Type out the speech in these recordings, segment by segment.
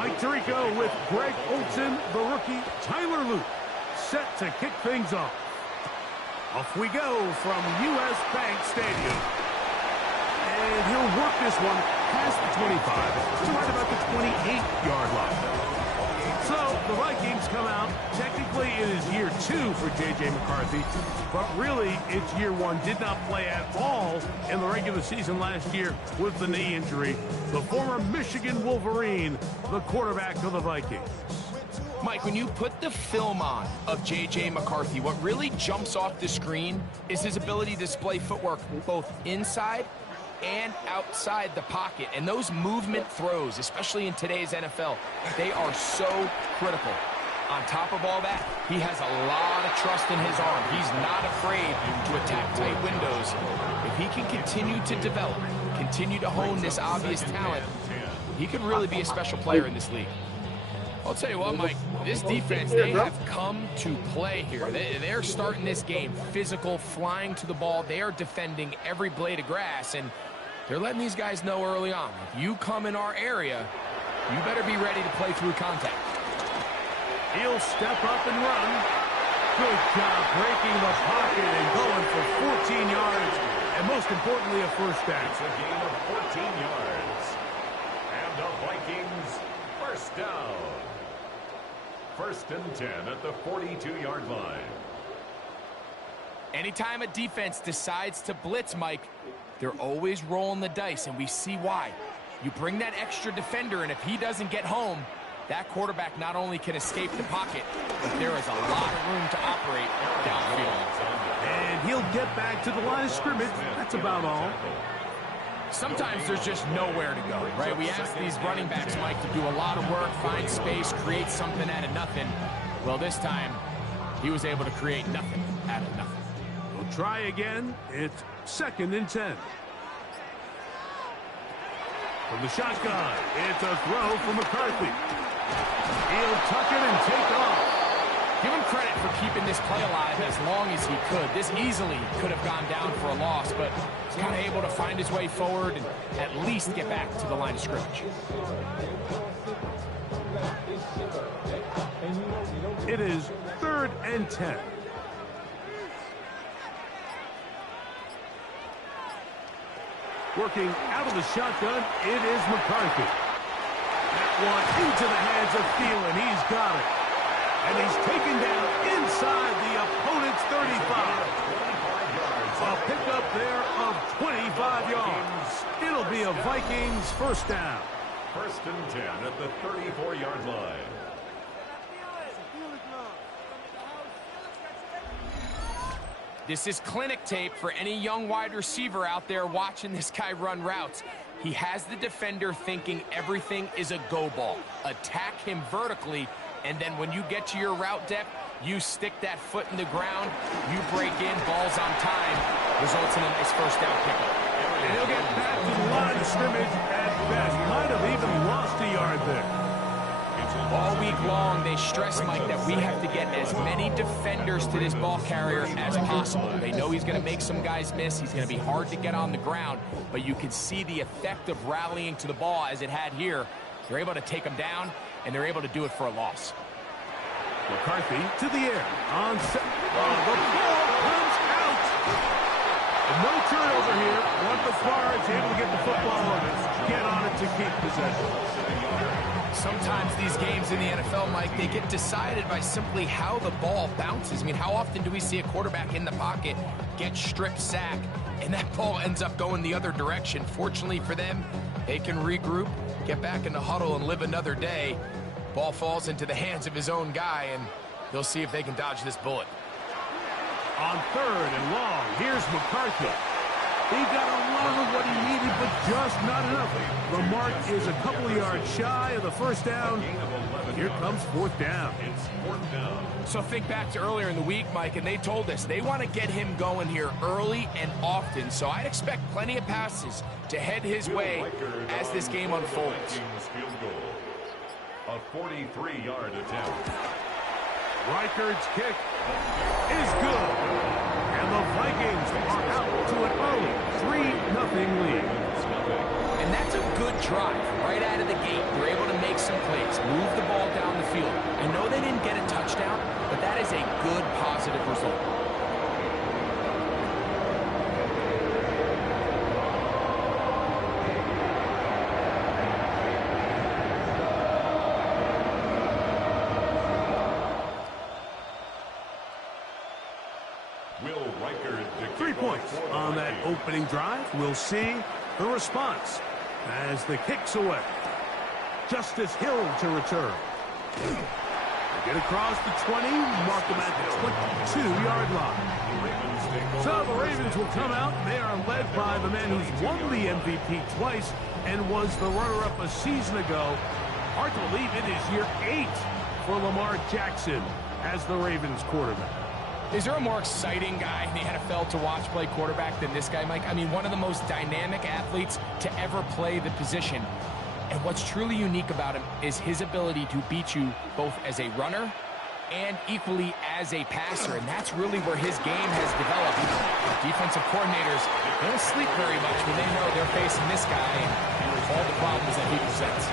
Mike Tirico with Greg Olson, the rookie Tyler Luke, set to kick things off. Off we go from U.S. Bank Stadium. And he'll work this one past the 25 to right about the 28-yard line. So the Vikings come out. Technically, it is year 2 for J.J. McCarthy, but really it's year 1. Did not play at all in the regular season last year with the knee injury. The former Michigan Wolverine, the quarterback of the Vikings. Mike, when you put the film on of J.J. McCarthy, what really jumps off the screen is his ability to display footwork both inside and outside the pocket. And those movement throws, especially in today's NFL, they are so critical. On top of all that, he has a lot of trust in his arm. He's not afraid to attack tight windows. If he can continue to develop, continue to hone this obvious talent, he could really be a special player in this league. I'll tell you what, Mike, this defense, they have come to play here. They're starting this game physical, flying to the ball. They are defending every blade of grass, and they're letting these guys know early on, if you come in our area, you better be ready to play through contact. He'll step up and run. Good job breaking the pocket and going for 14 yards, and most importantly, a first down. It's a gain of 14 yards. And the Vikings, first down. 1st and 10 at the 42-yard line. Anytime a defense decides to blitz, Mike, they're always rolling the dice, and we see why. You bring that extra defender, and if he doesn't get home, that quarterback not only can escape the pocket, but there is a lot of room to operate downfield. And he'll get back to the line of scrimmage. That's about all. Sometimes there's just nowhere to go, right? We ask these running backs, Mike, to do a lot of work, find space, create something out of nothing. Well, this time, he was able to create nothing out of nothing. We'll try again. It's 2nd and 10. From the shotgun, it's a throw from McCarthy. He'll tuck it and take off. Give him credit for keeping this play alive as long as he could. This easily could have gone down for a loss, but he's kind of able to find his way forward and at least get back to the line of scrimmage. It is 3rd and 10. Working out of the shotgun, it is McCarthy. That one into the hands of Thielen. He's got it. And he's taken down inside the opponent's 35. A pickup there of 25 yards. It'll be a Vikings first down. 1st and 10 at the 34-yard line. This is clinic tape for any young wide receiver out there watching this guy run routes. He has the defender thinking everything is a go ball. Attack him vertically, and then when you get to your route depth, you stick that foot in the ground, you break in, balls on time, results in a nice first down pickup. And he'll get back to the line of scrimmage at best. Might have even lost a yard there. All week long, they stress, Mike, that we have to get as many defenders to this ball carrier as possible. They know he's going to make some guys miss. He's going to be hard to get on the ground, but you can see the effect of rallying to the ball as it had here. They're able to take him down, and they're able to do it for a loss. McCarthy to the air. On set. The ball comes out. No turnover here. Once the Fords able to get the football on it, get on it to keep possession. Sometimes these games in the NFL, Mike, they get decided by simply how the ball bounces. I mean, how often do we see a quarterback in the pocket get strip sack, and that ball ends up going the other direction? Fortunately for them, they can regroup, get back in the huddle, and live another day. Ball falls into the hands of his own guy, and they'll see if they can dodge this bullet. On 3rd and long, here's McCarthy. He got a lot of what he needed, but just not enough. The mark is a couple of yards shy of the first down. Here comes 4th down. It's 4th down. So think back to earlier in the week, Mike, and they told us they want to get him going here early and often. So I'd expect plenty of passes to head his way as this game unfolds. Field goal. A 43-yard attempt. Reichard's kick is good. And the Vikings are out to an early 3-0 lead. And And that's a good drive right out of the gate. They're able to make some plays, move the ball down the field. I know they didn't get a touchdown, but that is a good, positive result. Will Riker 3 points on that opening drive. We'll see the response as the kick's away. Justice Hill to return. Get across the 20, mark them at the 22-yard line. So the Ravens will come out. They are led by the man who's won the MVP twice and was the runner-up a season ago. Hard to believe it is year 8 for Lamar Jackson as the Ravens quarterback. Is there a more exciting guy in the NFL to watch play quarterback than this guy, Mike? I mean, one of the most dynamic athletes to ever play the position. And what's truly unique about him is his ability to beat you both as a runner and equally as a passer. And that's really where his game has developed. Defensive coordinators don't sleep very much when they know they're facing this guy and all the problems that he presents.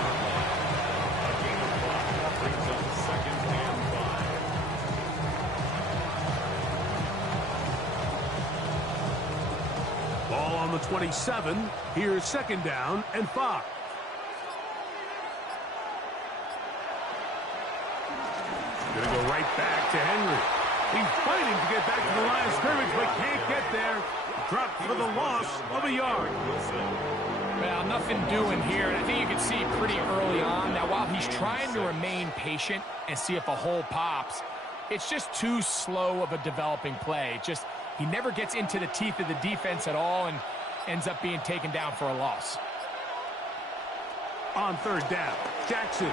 Ball on the 27. Here's 2nd down and 5. Going to go right back to Henry. He's fighting to get back to the line of scrimmage, but can't get there. Dropped for the loss of a yard. Well, nothing doing here, and I think you can see pretty early on. Now, while he's trying to remain patient and see if a hole pops, it's just too slow of a developing play. He never gets into the teeth of the defense at all and ends up being taken down for a loss. On 3rd down, Jackson.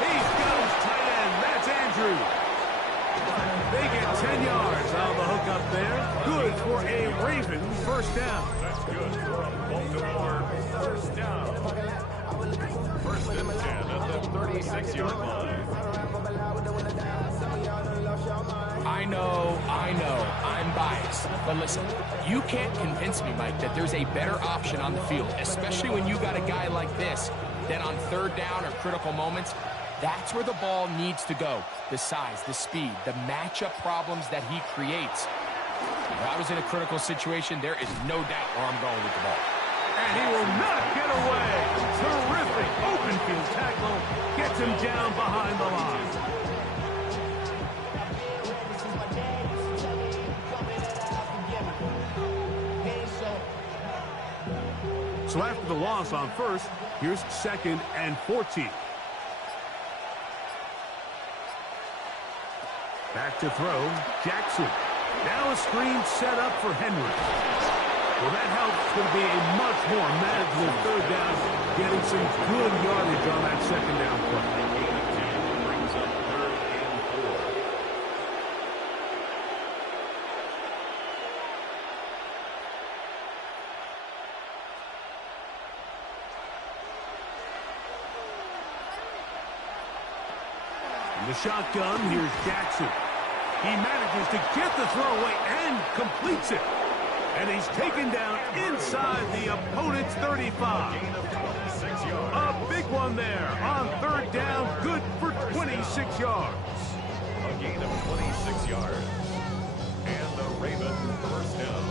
He goes tight end. That's Andrew. They get 10 yards on the hook up there. Good for a Ravens 1st down. That's good for a Baltimore 1st down. 1st and 10 at the 36-yard line. I know, I'm biased. But listen, you can't convince me, Mike, that there's a better option on the field, especially when you got a guy like this, that on 3rd down or critical moments, that's where the ball needs to go. The size, the speed, the matchup problems that he creates. If I was in a critical situation, there is no doubt where I'm going with the ball. And he will not get away. Terrific open field tackle. Gets him down behind the line. So after the loss on 1st, here's 2nd and 14. Back to throw, Jackson. Now a screen set up for Henry. Well, that helps. Going to be a much more manageable 3rd down, getting some good yardage on that 2nd down play. Brings up 3rd and 4. In the shotgun, here's Jackson. He manages to get the throw away and completes it. And he's taken down inside the opponent's 35. A big one there on 3rd down. Good for 26 yards. A gain of 26 yards. And the Ravens 1st down.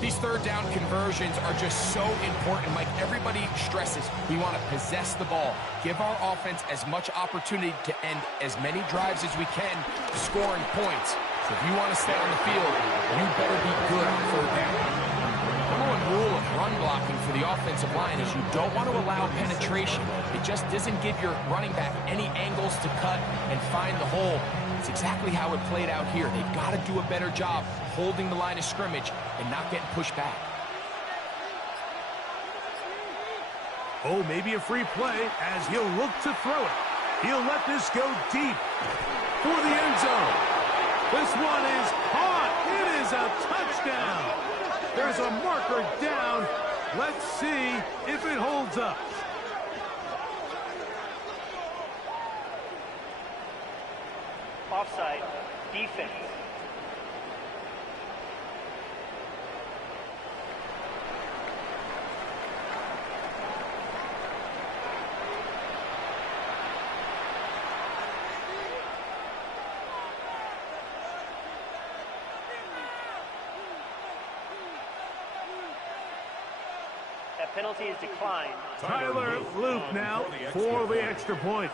These 3rd down conversions are just so important, Mike. Everybody stresses we want to possess the ball, give our offense as much opportunity to end as many drives as we can, scoring points. So if you want to stay on the field, you better be good on 3rd down. Number 1 rule of run blocking for the offensive line is you don't want to allow penetration. It just doesn't give your running back any angles to cut and find the hole. It's exactly how it played out here. They've got to do a better job holding the line of scrimmage and not getting pushed back. Oh, maybe a free play as he'll look to throw it. He'll let this go deep for the end zone. This one is caught. It is a touchdown. There's a marker down. Let's see if it holds up. Offside. Defense. That penalty is declined. Tyler Luke now for the extra point.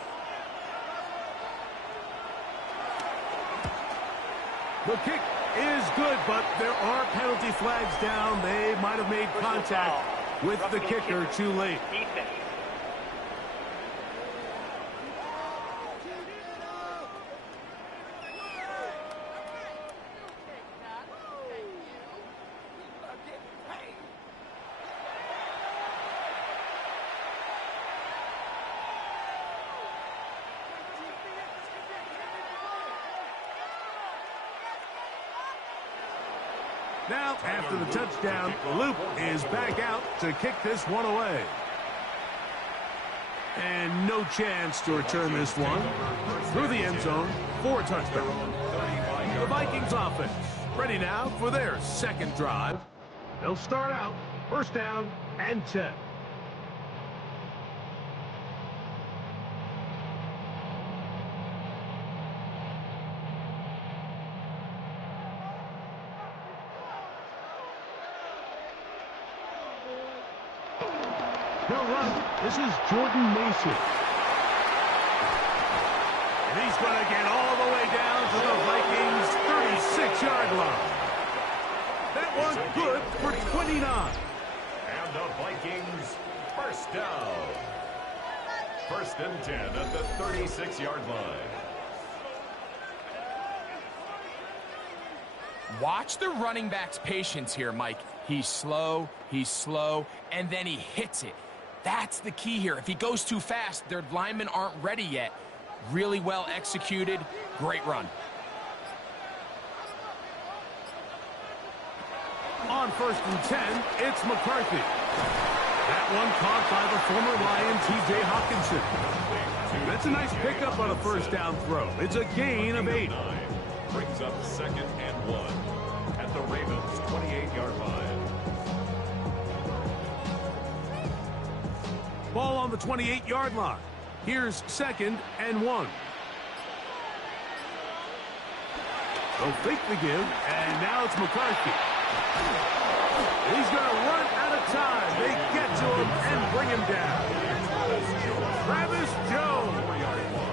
The kick is good, but there are penalty flags down. They might have made contact with the kicker too late. Defense. Now, after the touchdown, Luke is back out to kick this one away. And no chance to return this one through the end zone for a touchdown. The Vikings offense ready now for their second drive. They'll start out first down and 10. He'll run. This is Jordan Mason. And he's going to get all the way down to the Vikings' 36-yard line. That one good for 29. And the Vikings first down. First and 10 at the 36-yard line. Watch the running back's patience here, Mike. He's slow, and then he hits it. That's the key here. If he goes too fast, their linemen aren't ready yet. Really well executed. Great run. On first and 10, it's McCarthy. That one caught by the former Lion, T.J. Hawkinson. That's a nice pickup on a first down throw. It's a gain of 8. Brings up second and 1 at the Ravens' 28-yard line. Ball on the 28-yard line. Here's second and 1. They'll fake the give, and now it's McCarthy. He's going to run out of time. They get to him and bring him down. Travis Jones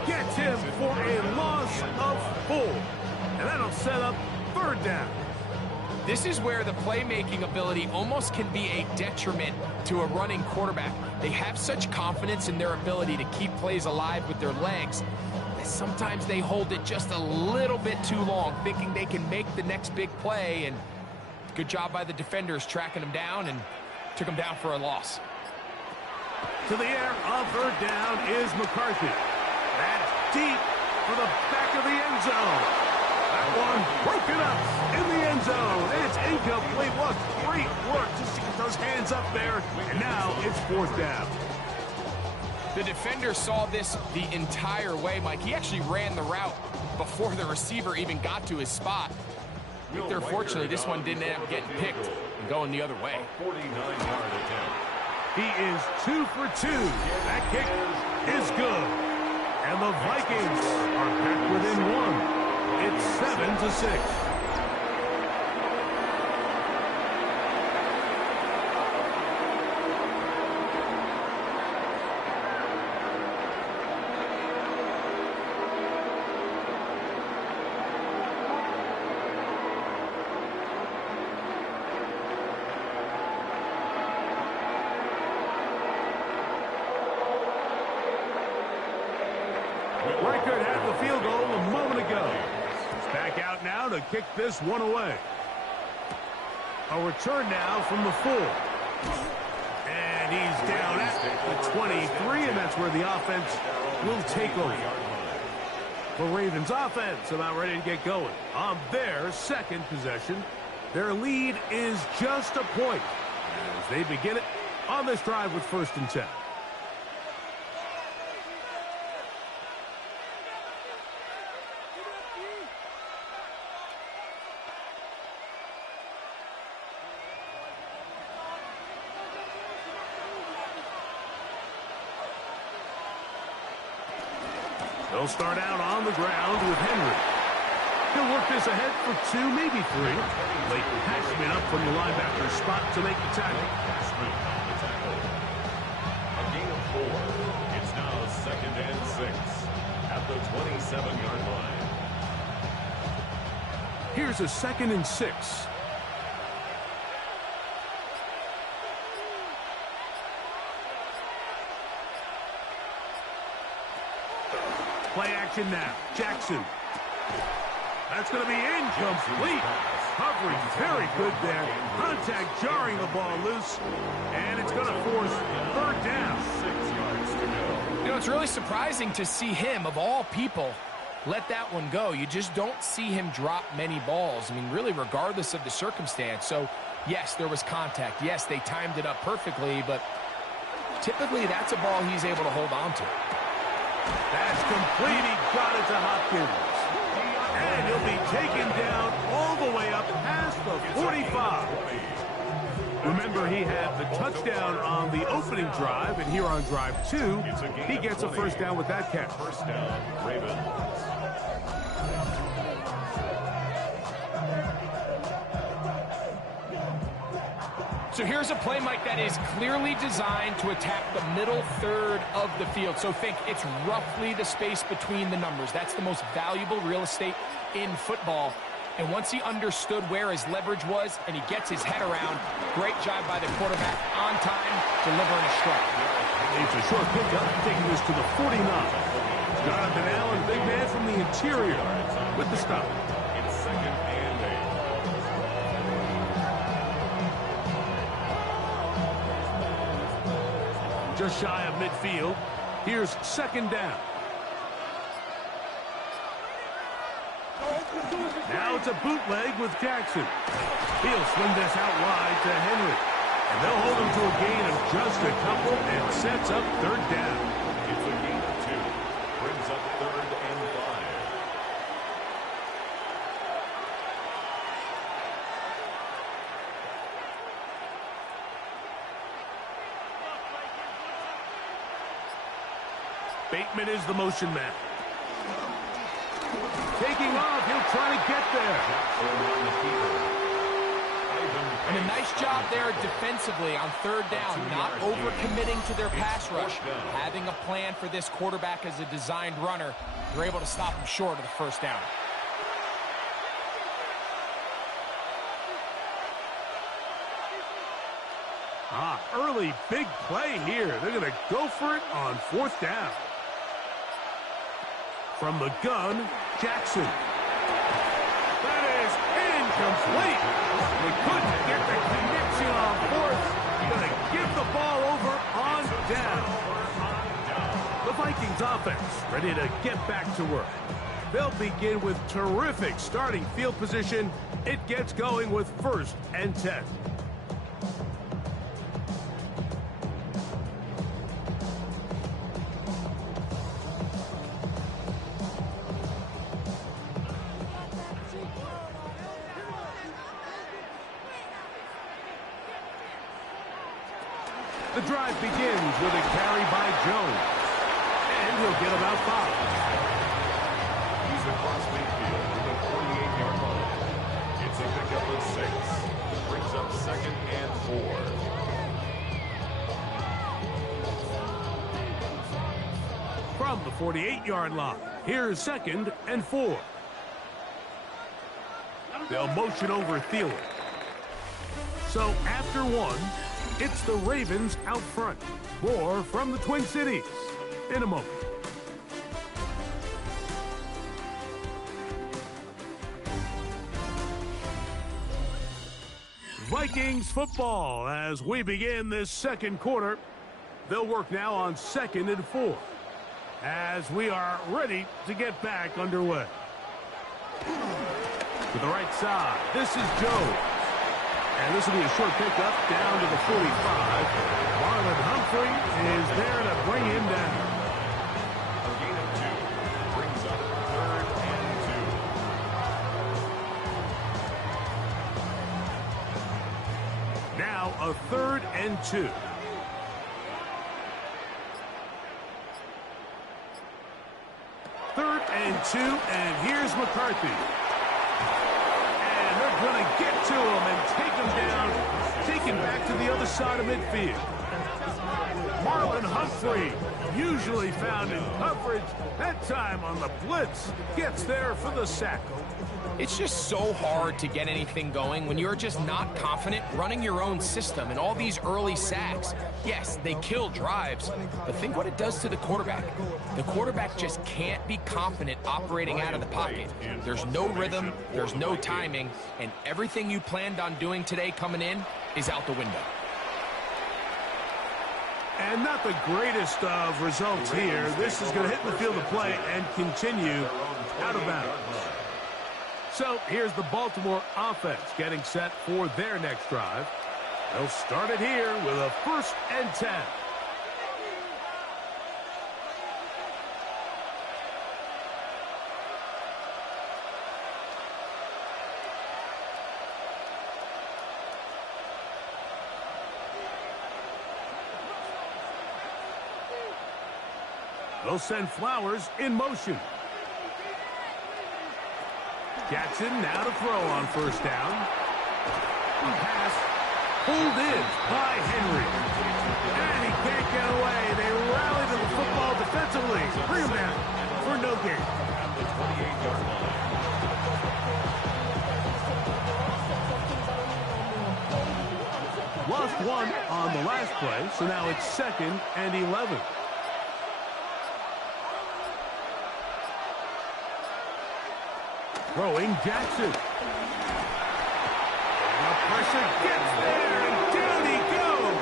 gets him for a loss of 4. And that'll set up third down. This is where the playmaking ability almost can be a detriment to a running quarterback. They have such confidence in their ability to keep plays alive with their legs that sometimes they hold it just a little bit too long, thinking they can make the next big play. And good job by the defenders tracking him down and took him down for a loss. To the air on third down is McCarthy. That's deep for the back of the end zone. That one broken up in the end zone. It's incomplete. What great work just to get those hands up there. And now it's fourth down. The defender saw this the entire way, Mike. He actually ran the route before the receiver even got to his spot. Unfortunately, this one didn't end up getting picked and going the other way. 49-yard attempt. He is 2 for 2. That kick is good. And the Vikings are back within 1. It's 7-6. Reichert had the field goal a moment ago. Back out now to kick this one away. A return now from the 4. And he's down at the 23, and that's where the offense will take over. The Ravens offense about ready to get going. On their second possession, their lead is just a point as they begin it on this drive with first and 10. They'll start out on the ground with Henry. He'll work this ahead for 2, maybe 3. Late Cashman up from the linebacker spot to make the tackle. Cashman on the tackle. A gain of 4. It's now 2nd and 6 at the 27-yard line. Here's a 2nd and 6. Play action now. Jackson. That's going to be incomplete. Coverage very good there. Contact jarring the ball loose. And it's going to force 3rd down. 6 yards to go. You know, it's really surprising to see him, of all people, let that one go. You just don't see him drop many balls. I mean, really, regardless of the circumstance. So, yes, there was contact. Yes, they timed it up perfectly, but typically that's a ball he's able to hold on to. That's complete. He got it to Hopkins. And he'll be taken down all the way up past the 45. Remember, he had the touchdown on the opening drive, and here on drive 2, he gets a 1st down with that catch. 1st down, Ravens. So here's a play, Mike, that is clearly designed to attack the middle 3rd of the field. So think it's roughly the space between the numbers. That's the most valuable real estate in football. And once he understood where his leverage was and he gets his head around, great job by the quarterback on time, delivering a strike. It's a short pickup, taking this to the 49. Jonathan Allen, big man from the interior, with the stop. It's 2nd and 8. Just shy of midfield. Here's 2nd down. Now it's a bootleg with Jackson. He'll swing this out wide to Henry. And they'll hold him to a gain of just a couple and sets up 3rd down. It's a gain of 2. Brings up 3rd and 5. Bateman is the motion man. Taking off, he'll try to get there. And a nice job there defensively on 3rd down, not overcommitting to their pass rush, having a plan for this quarterback as a designed runner. They're able to stop him short of the 1st down. Early big play here. They're going to go for it on 4th down. From the gun, Jackson. That is incomplete. They couldn't get the connection on 4th. Going to give the ball over on down. The Vikings offense ready to get back to work. They'll begin with terrific starting field position. It gets going with 1st and 10. The drive begins with a carry by Jones. And he'll get about 5. He's across midfield to the 48-yard line. It's a pickup of 6. Brings up 2nd and 4. From the 48-yard line, here's 2nd and 4. They'll motion over Thielen. So after 1, it's the Ravens out front. More from the Twin Cities in a moment. Vikings football as we begin this 2nd quarter. They'll work now on 2nd and 4 as we are ready to get back underway. To the right side, this is Joe. And this will be a short pickup down to the 45. Marlon Humphrey is there to bring him down. A gain of 2. Brings up 3rd and 2. Now a 3rd and 2. 2, and here's McCarthy. And they're going to get to him and take him down, take him back to the other side of midfield. Marlon Humphrey, usually found in coverage, that time on the blitz, gets there for the sack. It's just so hard to get anything going when you're just not confident running your own system, and all these early sacks, yes, they kill drives, but think what it does to the quarterback. The quarterback just can't be confident operating out of the pocket. There's no rhythm, there's no timing, and everything you planned on doing today coming in is out the window. And not the greatest of results here. This is going to hit the field of play and continue out of bounds. So here's the Baltimore offense getting set for their next drive. They'll start it here with a 1st and 10. They'll send Flowers in motion. Jackson now to throw on 1st down. Pass pulled in by Henry. And he can't get away. They rally to the football defensively. Bring him down for no gain. At the 28-yard line. Lost 1 on the last play, so now it's 2nd and 11. Throwing Jackson. And the pressure gets there, and down he goes.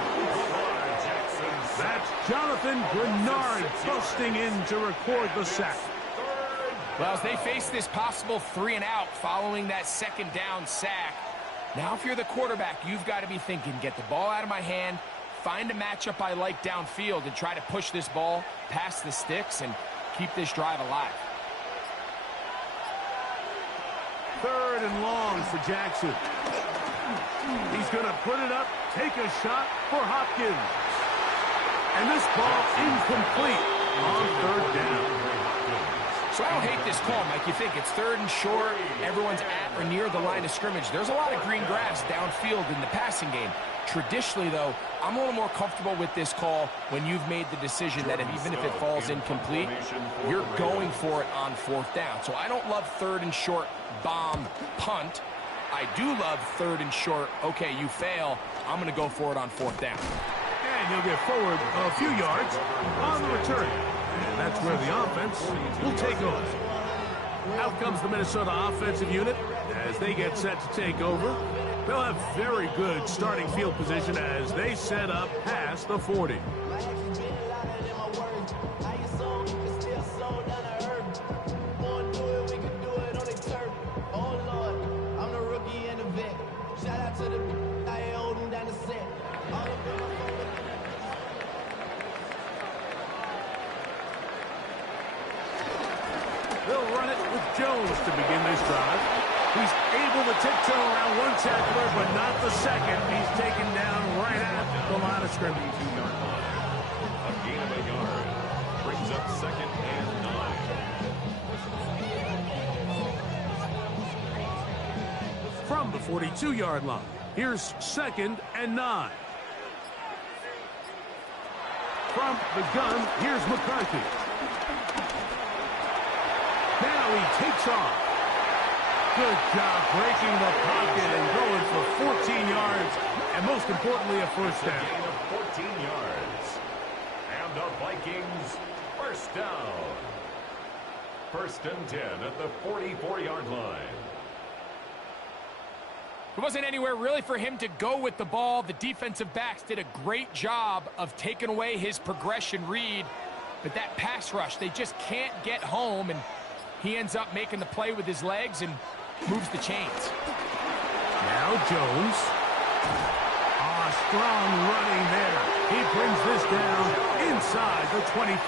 That's Jonathan Grenard busting in to record the sack. Well, as they face this possible 3 and out following that 2nd down sack, now if you're the quarterback, you've got to be thinking, get the ball out of my hand, find a matchup I like downfield, and try to push this ball past the sticks and keep this drive alive. 3rd and long for Jackson. He's going to put it up, take a shot for Hopkins. And this ball incomplete on 3rd down. So I don't hate this call, Mike. You think it's 3rd and short, everyone's at or near the line of scrimmage. There's a lot of green grass downfield in the passing game. Traditionally, though, I'm a little more comfortable with this call when you've made the decision that even if it falls incomplete, you're going for it on 4th down. So I don't love 3rd and short bomb punt. I do love 3rd and short, okay, you fail, I'm going to go for it on 4th down. And he'll get forward a few yards on the return. And that's where the offense will take over. Out comes the Minnesota offensive unit as they get set to take over. They'll have very good starting field position as they set up past the 40. They'll run it with Jones to begin this drive. He's able to tiptoe around one tackler, but not the second. He's taken down right at the line of scrimmage. 2-yard line. A gain of a yard. Brings up 2nd and 9. From the 42-yard line, here's 2nd and 9. From the gun, here's McCarthy. Now he takes off. Good job breaking the pocket and going for 14 yards, and most importantly, a 1st down. A gain of 14 yards. And the Vikings 1st down. 1st and 10 at the 44-yard line. There wasn't anywhere really for him to go with the ball. The defensive backs did a great job of taking away his progression read, but that pass rush, they just can't get home, and he ends up making the play with his legs and moves the chains. Now Jones. Strong running there. He brings this down inside the 25.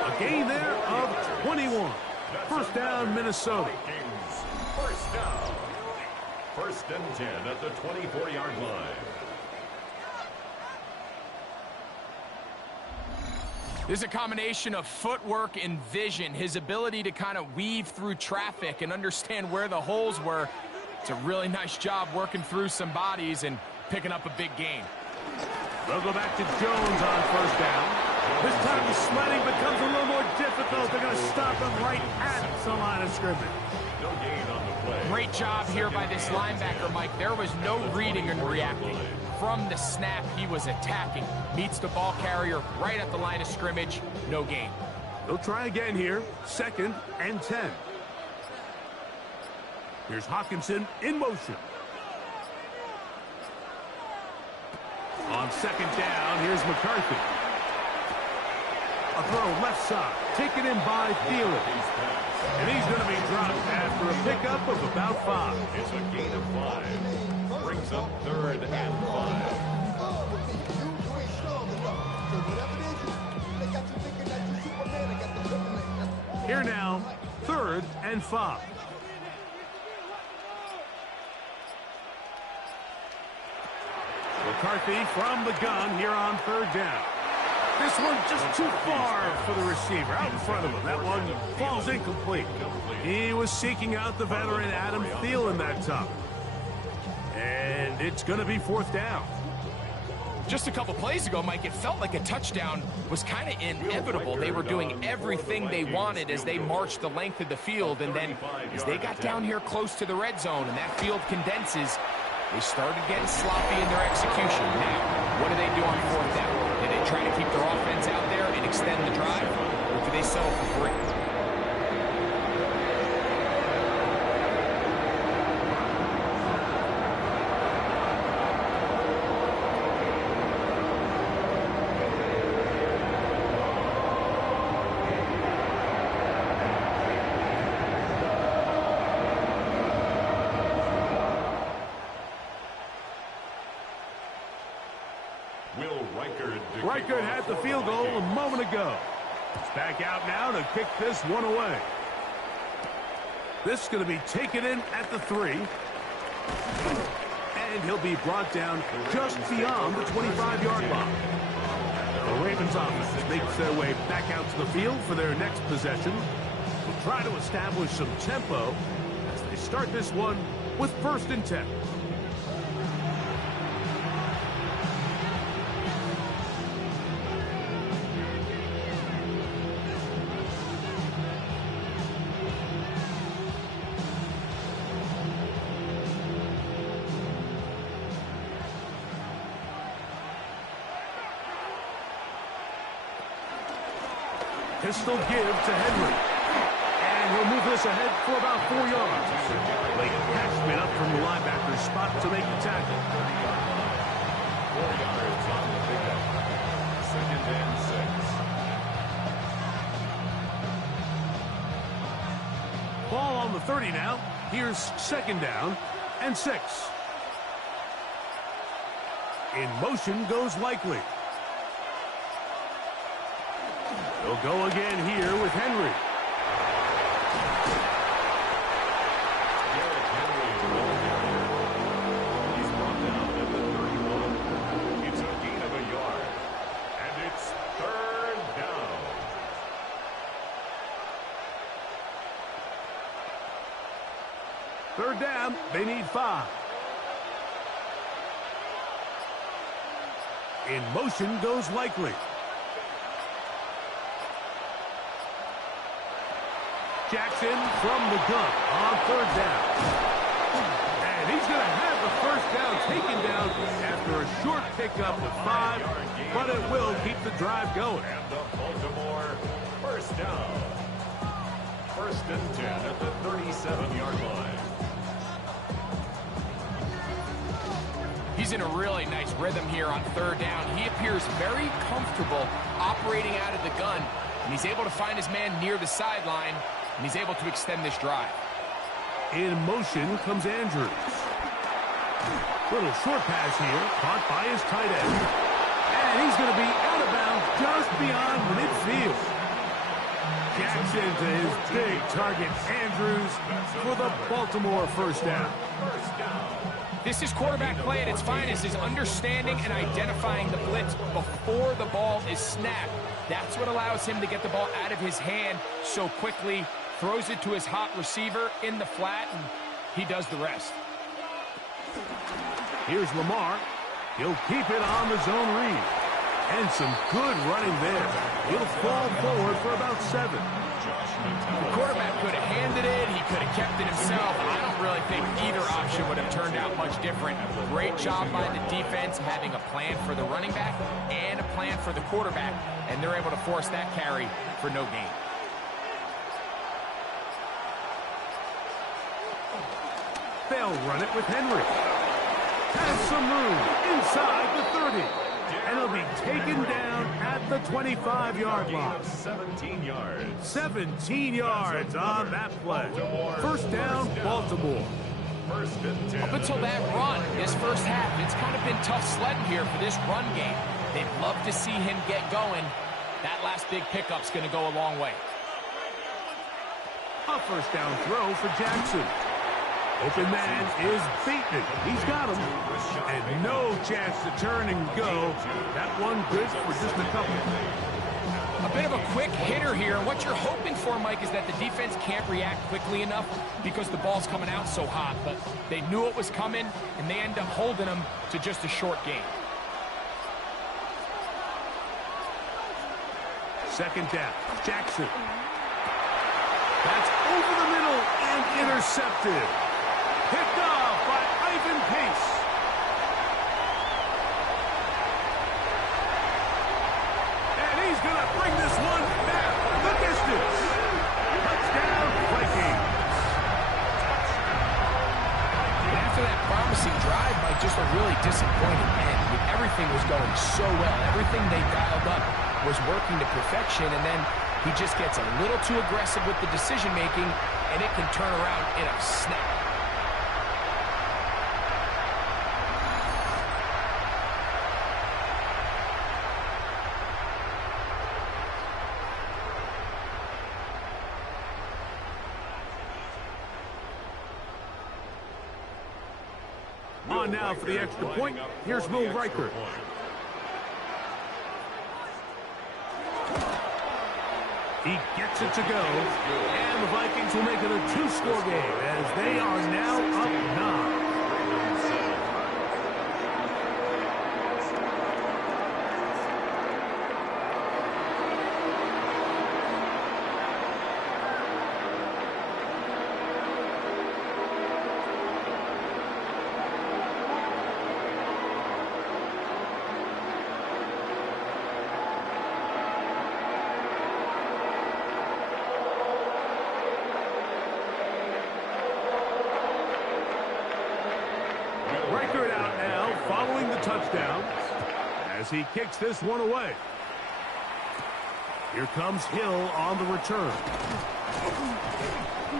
A gain there of 21. 1st down, Minnesota. 1st down. 1st and 10 at the 24-yard line. This is a combination of footwork and vision, his ability to kind of weave through traffic and understand where the holes were. It's a really nice job working through some bodies and picking up a big gain. They'll go back to Jones on first down. This time the sledding becomes a little more difficult. They're going to stop him right at the line of scrimmage. No gain on the play. Great job here by this linebacker, Mike. There was no reading and reacting. From the snap, he was attacking. Meets the ball carrier right at the line of scrimmage. No gain. They'll try again here. 2nd and 10. Here's Hawkinson in motion. On 2nd down, here's McCarthy. A throw left side, taken in by Thielen. And he's going to be dropped after a pickup of about 5. It's a gain of 5. Brings up 3rd and 5. Here now, 3rd and 5. McCarthy from the gun here on 3rd down. This one just too far for the receiver, out in front of him. That one falls incomplete. He was seeking out the veteran Adam Thielen that time. And it's going to be 4th down. Just a couple plays ago, Mike, it felt like a touchdown was kind of inevitable. They were doing everything they wanted as they marched the length of the field. And then as they got down here close to the red zone and that field condenses, they started getting sloppy in their execution. Now, what do they do on 4th down? Do they try to keep their offense out there and extend the drive, or do they settle for 3? Reichert had the field goal a moment ago. He's back out now to kick this one away. This is going to be taken in at the 3. And he'll be brought down just beyond the 25-yard line. The Ravens offense makes their way back out to the field for their next possession. They'll try to establish some tempo as they start this one with 1st and 10. Pistol give to Henry. And he'll move this ahead for about 4 yards. Late Cashman up from the linebacker's spot to make the tackle. 4 yards on the pickup. 2nd and 6. Ball on the 30 now. Here's 2nd down and 6. In motion goes Likely. They'll go again here with Henry. He's brought down at the 31. It's a gain of a yard. And it's 3rd down. Third down, they need 5. In motion goes Likely. Jackson from the gun on 3rd down. And he's going to have the 1st down taken down after a short pickup of 5, but it will keep the drive going. And the Baltimore 1st down. 1st and 10 at the 37-yard line. He's in a really nice rhythm here on 3rd down. He appears very comfortable operating out of the gun, and he's able to find his man near the sideline, and he's able to extend this drive. In motion comes Andrews. Little short pass here, caught by his tight end. And he's going to be out of bounds just beyond midfield. Jackson to his big target, Andrews, for the Baltimore first down. This is quarterback play at its finest, is understanding and identifying the blitz before the ball is snapped. That's what allows him to get the ball out of his hand so quickly, throws it to his hot receiver in the flat, and he does the rest. Here's Lamar. He'll keep it on the zone read. And some good running there. He'll fall forward for about 7. The quarterback could have handed it. He could have kept it himself. I don't really think either option would have turned out much different. Great job by the defense having a plan for the running back and a plan for the quarterback, and they're able to force that carry for no gain. They'll run it with Henry. Has some room inside the 30. And he'll be taken down at the 25-yard line. 17 yards. 17 yards on that play. First down, Baltimore. First and 10. Up until that run, this first half, it's kind of been tough sledding here for this run game. They'd love to see him get going. That last big pickup's going to go a long way. A first down throw for Jackson. Open man is beaten. He's got him. And no chance to turn and go. That one good for just a couple. A bit of a quick hitter here. What you're hoping for, Mike, is that the defense can't react quickly enough because the ball's coming out so hot. But they knew it was coming, and they end up holding them to just a short gain. Second down, Jackson. That's over the middle and intercepted. Picked off by Ivan Pace. And he's going to bring this one back the distance. Touchdown, Vikings. After that promising drive, Mike, just a really disappointing end. I mean, everything was going so well. Everything they dialed up was working to perfection, and then he just gets a little too aggressive with the decision-making, and it can turn around in a snap. On now for the extra point. Here's Will Riker. He gets it to go. And the Vikings will make it a 2-score game as they are now up 9. Record out now following the touchdown as he kicks this one away. Here comes Hill on the return.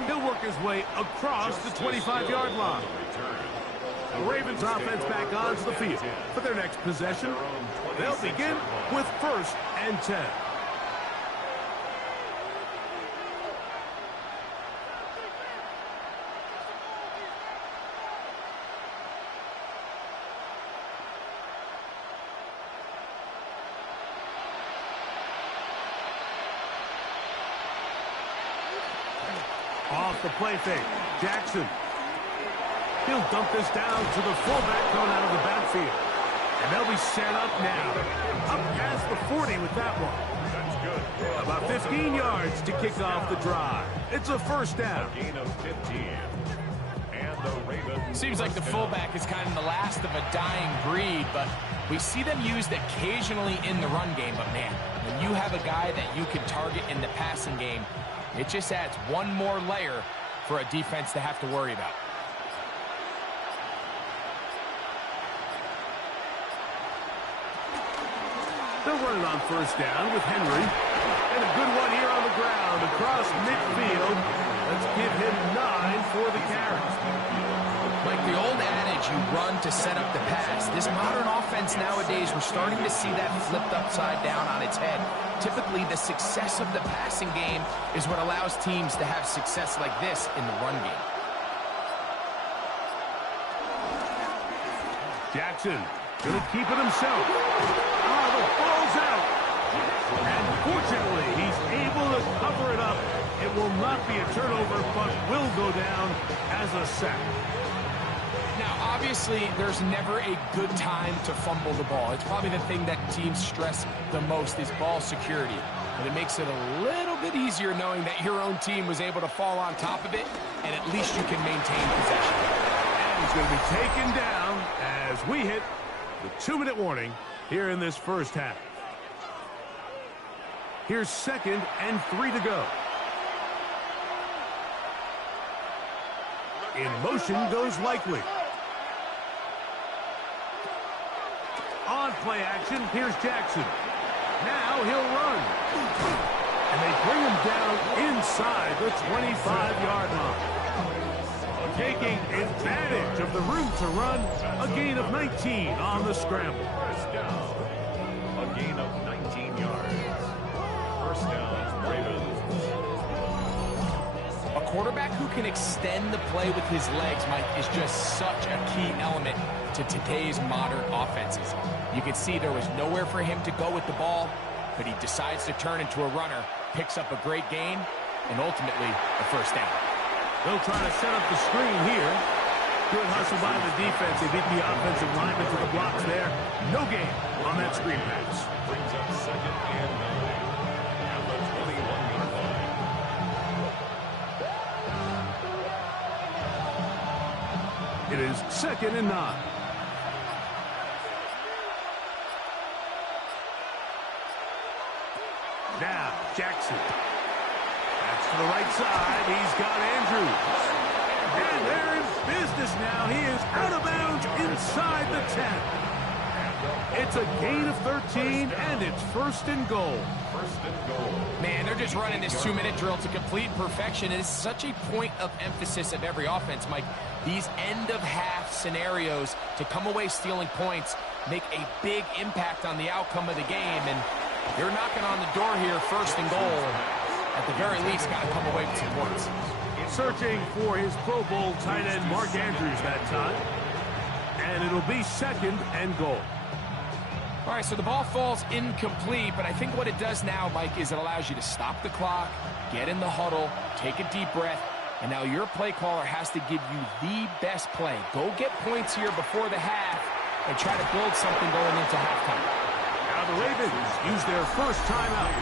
He'll work his way across the 25-yard line. The Ravens offense back onto the field for their next possession. They'll begin with 1st and 10. Off the play fake, Jackson. He'll dump this down to the fullback coming out of the backfield. And they'll be set up now. Up past the 40 with that one. That's good. About 15 yards to kick off the drive. It's a first down. Gain of 15. And the Ravens. Seems like the fullback is kind of the last of a dying breed, but we see them used occasionally in the run game. But, man, when you have a guy that you can target in the passing game, it just adds one more layer for a defense to have to worry about. They're running on first down with Henry. And a good one here on the ground across midfield. Let's give him 9 for the carry. Like the old adage, you run to set up the pass. This modern offense nowadays, we're starting to see that flipped upside down on its head. Typically, the success of the passing game is what allows teams to have success like this in the run game. Jackson going to keep it himself. The ball's out. And fortunately, he's able to cover it up. It will not be a turnover, but will go down as a sack. Now, obviously, there's never a good time to fumble the ball. It's probably the thing that teams stress the most is ball security. But it makes it a little bit easier knowing that your own team was able to fall on top of it, and at least you can maintain possession. And he's going to be taken down as we hit the 2-minute warning here in this first half. Here's 2nd and 3 to go. In motion goes Likely. On play action, here's Jackson. Now he'll run. And they bring him down inside the 25-yard line. Taking advantage of the room to run, a gain of 19 on the scramble. First down. A gain of 19 yards. First down, Ravens. A quarterback who can extend the play with his legs, Mike, is just such a key element to today's modern offenses. You can see there was nowhere for him to go with the ball, but he decides to turn into a runner, picks up a great gain, and ultimately a first down. They'll try to set up the screen here. Good hustle by the defense. They beat the offensive lineman to the blocks there. No gain on that screen pass. Brings up 2nd and 9 at the 21-yard line. It is 2nd and 9. Now, Jackson. That's to the right side. He's got Andrews. And they're in business now. He is out of bounds inside the 10. It's a gain of 13, and it's 1st and goal. First and goal. Man, they're just running this 2-minute drill to complete perfection. It is such a point of emphasis of every offense, Mike. These end-of-half scenarios to come away stealing points make a big impact on the outcome of the game. And you're knocking on the door here, 1st and goal. At the very least, got to come away with some points. Searching for his Pro Bowl tight end, Mark Andrews, that time. And it'll be 2nd and goal. All right, so the ball falls incomplete, but I think what it does now, Mike, is it allows you to stop the clock, get in the huddle, take a deep breath, and now your play caller has to give you the best play. Go get points here before the half and try to build something going into halftime. Now the Ravens use their first timeout.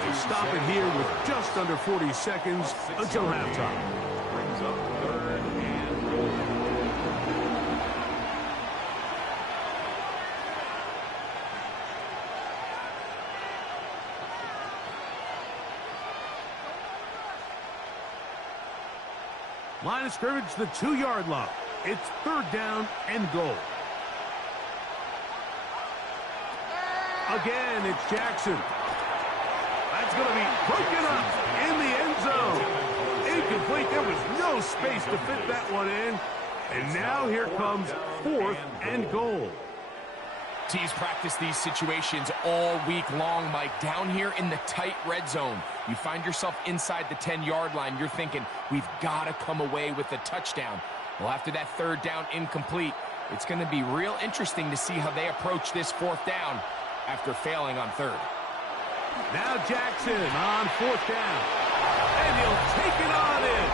They stop it here with just under 40 seconds until halftime. Brings up 3rd and goal. Line of scrimmage, the 2-yard line. It's 3rd down and goal. Again, it's Jackson. That's going to be broken up in the end zone. Incomplete. There was no space to fit that one in. And now here comes 4th and goal. Teams practice these situations all week long, Mike. Down here in the tight red zone, you find yourself inside the 10-yard line. You're thinking, we've got to come away with a touchdown. Well, after that 3rd down incomplete, it's going to be real interesting to see how they approach this 4th down after failing on 3rd. Now Jackson on 4th down. And he'll take it on in.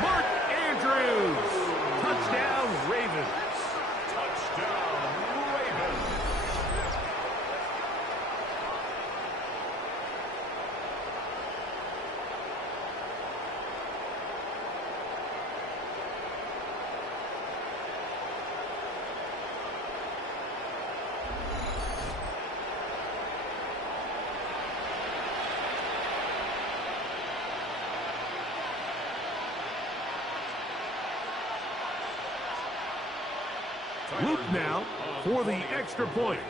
Mark Andrews. Touchdown, Ravens. Touchdown, Ravens. Luke now for the extra point.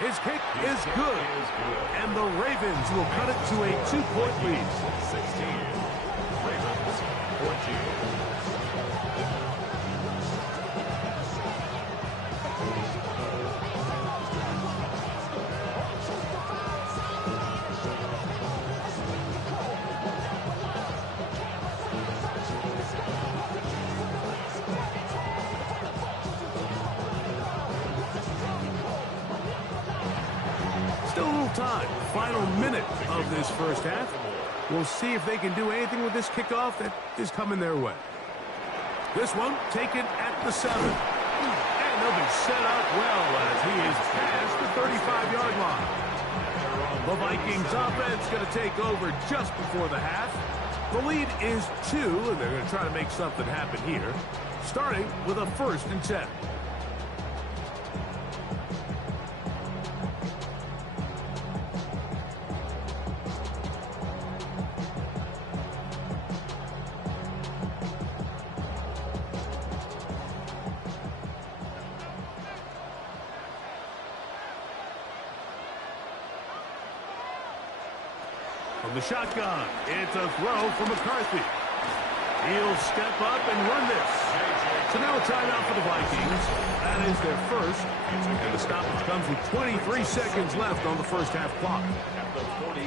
His kick is good. And the Ravens will cut it to a 2-point lead. 16. Ravens 14. Still a little time. Final minute of this first half. We'll see if they can do anything with this kickoff that is coming their way. This one taken at the 7. And they'll be set up well as he is past the 35-yard line. The Vikings offense going to take over just before the half. The lead is 2, and they're going to try to make something happen here, starting with a 1st and 10. From the shotgun, it's a throw from McCarthy. He'll step up and run this. So now a timeout for the Vikings. That is their first. And the stoppage comes with 23 seconds left on the first half clock.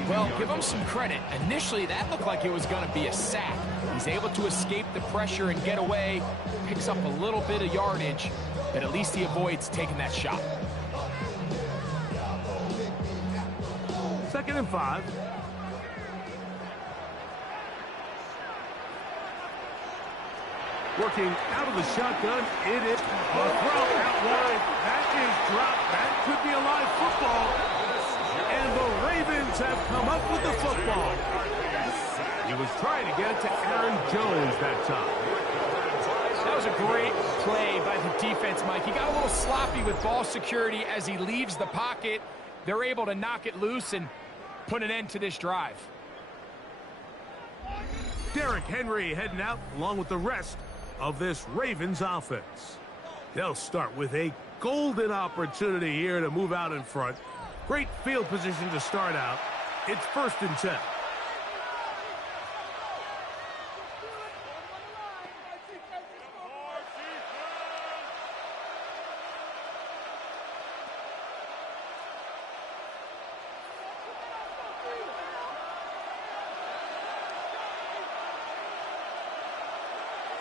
Well, give him some credit. Initially, that looked like it was going to be a sack. He's able to escape the pressure and get away. Picks up a little bit of yardage, but at least he avoids taking that shot. 2nd and 5. Working out of the shotgun, it is a throw out wide. That is dropped. That could be a live football. And the Ravens have come up with the football. He was trying to get it to Aaron Jones that time. That was a great play by the defense, Mike. He got a little sloppy with ball security as he leaves the pocket. They're able to knock it loose and put an end to this drive. Derrick Henry heading out along with the rest of this Ravens offense. They'll start with a golden opportunity here to move out in front. Great field position to start out. It's 1st and 10.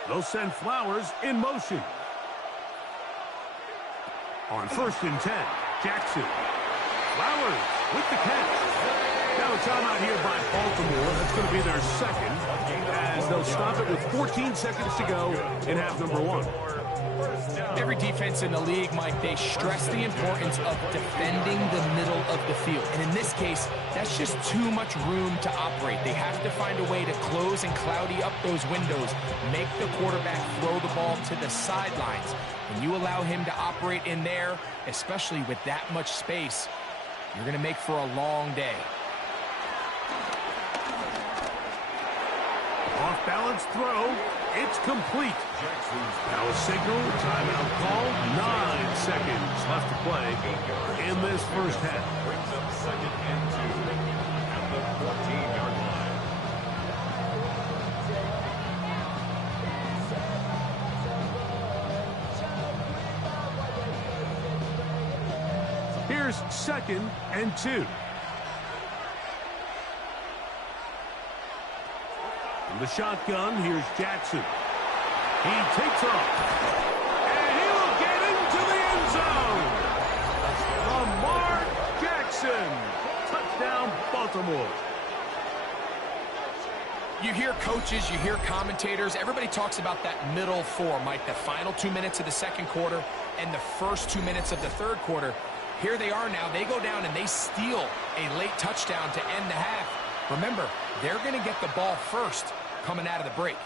They'll send Flowers in motion. On 1st and 10, Jackson. Flowers with the catch. Now a timeout here by Baltimore. That's going to be their second, as they'll stop it with 14 seconds to go in half number 1. Every defense in the league, Mike, they stress the importance of defending the middle of the field. And in this case, that's just too much room to operate. They have to find a way to close and cloudy up those windows, make the quarterback throw the ball to the sidelines. When you allow him to operate in there, especially with that much space, you're going to make for a long day. Off-balance throw. It's complete. Now a signal, timeout call. 9 seconds left to play in this first half. Brings up 2nd and 2 at the 14-yard line. Here's 2nd and 2. From the shotgun, here's Jackson. He takes off. And he will get into the end zone. Lamar Jackson. Touchdown, Baltimore. You hear coaches, you hear commentators, everybody talks about that middle 4, Mike, the final 2 minutes of the second quarter and the first 2 minutes of the third quarter. Here they are now. They go down and they steal a late touchdown to end the half. Remember, they're going to get the ball first coming out of the break.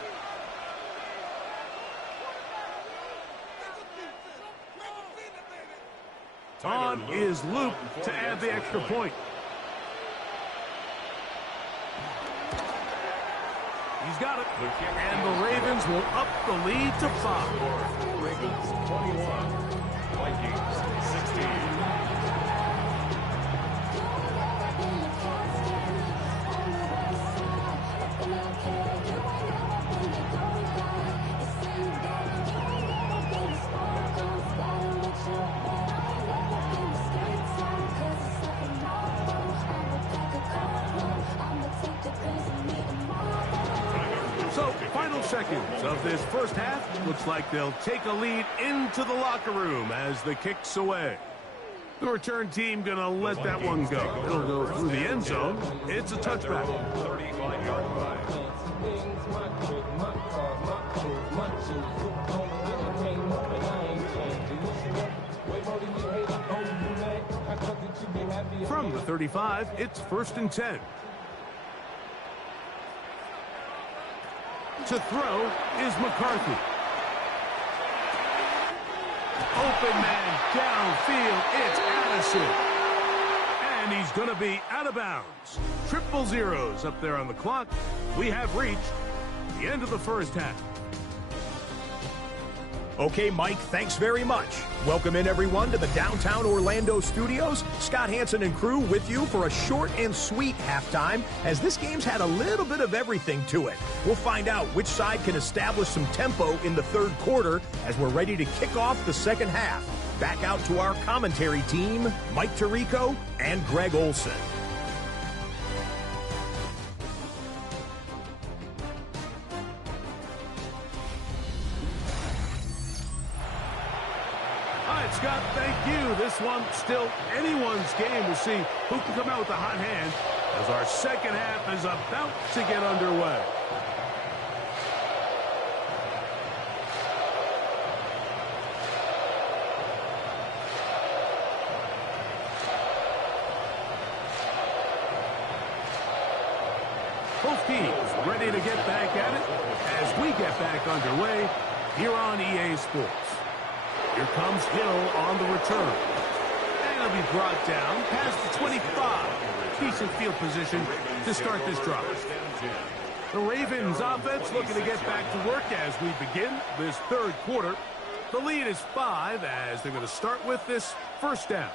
On is Luke to add the extra point. He's got it. And the Ravens will up the lead to 5. Ravens 21, Vikings 16. seconds of this first half. Looks like they'll take a lead into the locker room as the kick's away. The return team going to let that one go. It'll go through the end zone. It's a touchback. 35-yard line. From the 35, it's 1st and 10. To throw is McCarthy. Open man downfield. It's Addison. And he's going to be out of bounds. Triple zeros up there on the clock. We have reached the end of the first half. Okay, Mike, thanks very much. Welcome in, everyone, to the downtown Orlando studios. Scott Hansen and crew with you for a short and sweet halftime, as this game's had a little bit of everything to it. We'll find out which side can establish some tempo in the third quarter as we're ready to kick off the second half. Back out to our commentary team, Mike Tirico and Greg Olson. Scott, thank you. This one still anyone's game. We'll see who can come out with a hot hand as our second half is about to get underway. Both teams ready to get back at it as we get back underway here on EA Sports. Here comes Hill on the return. And he'll be brought down past the 25. Decent field position to start this drive. The Ravens offense looking to get back to work as we begin this third quarter. The lead is 5 as they're going to start with this first down.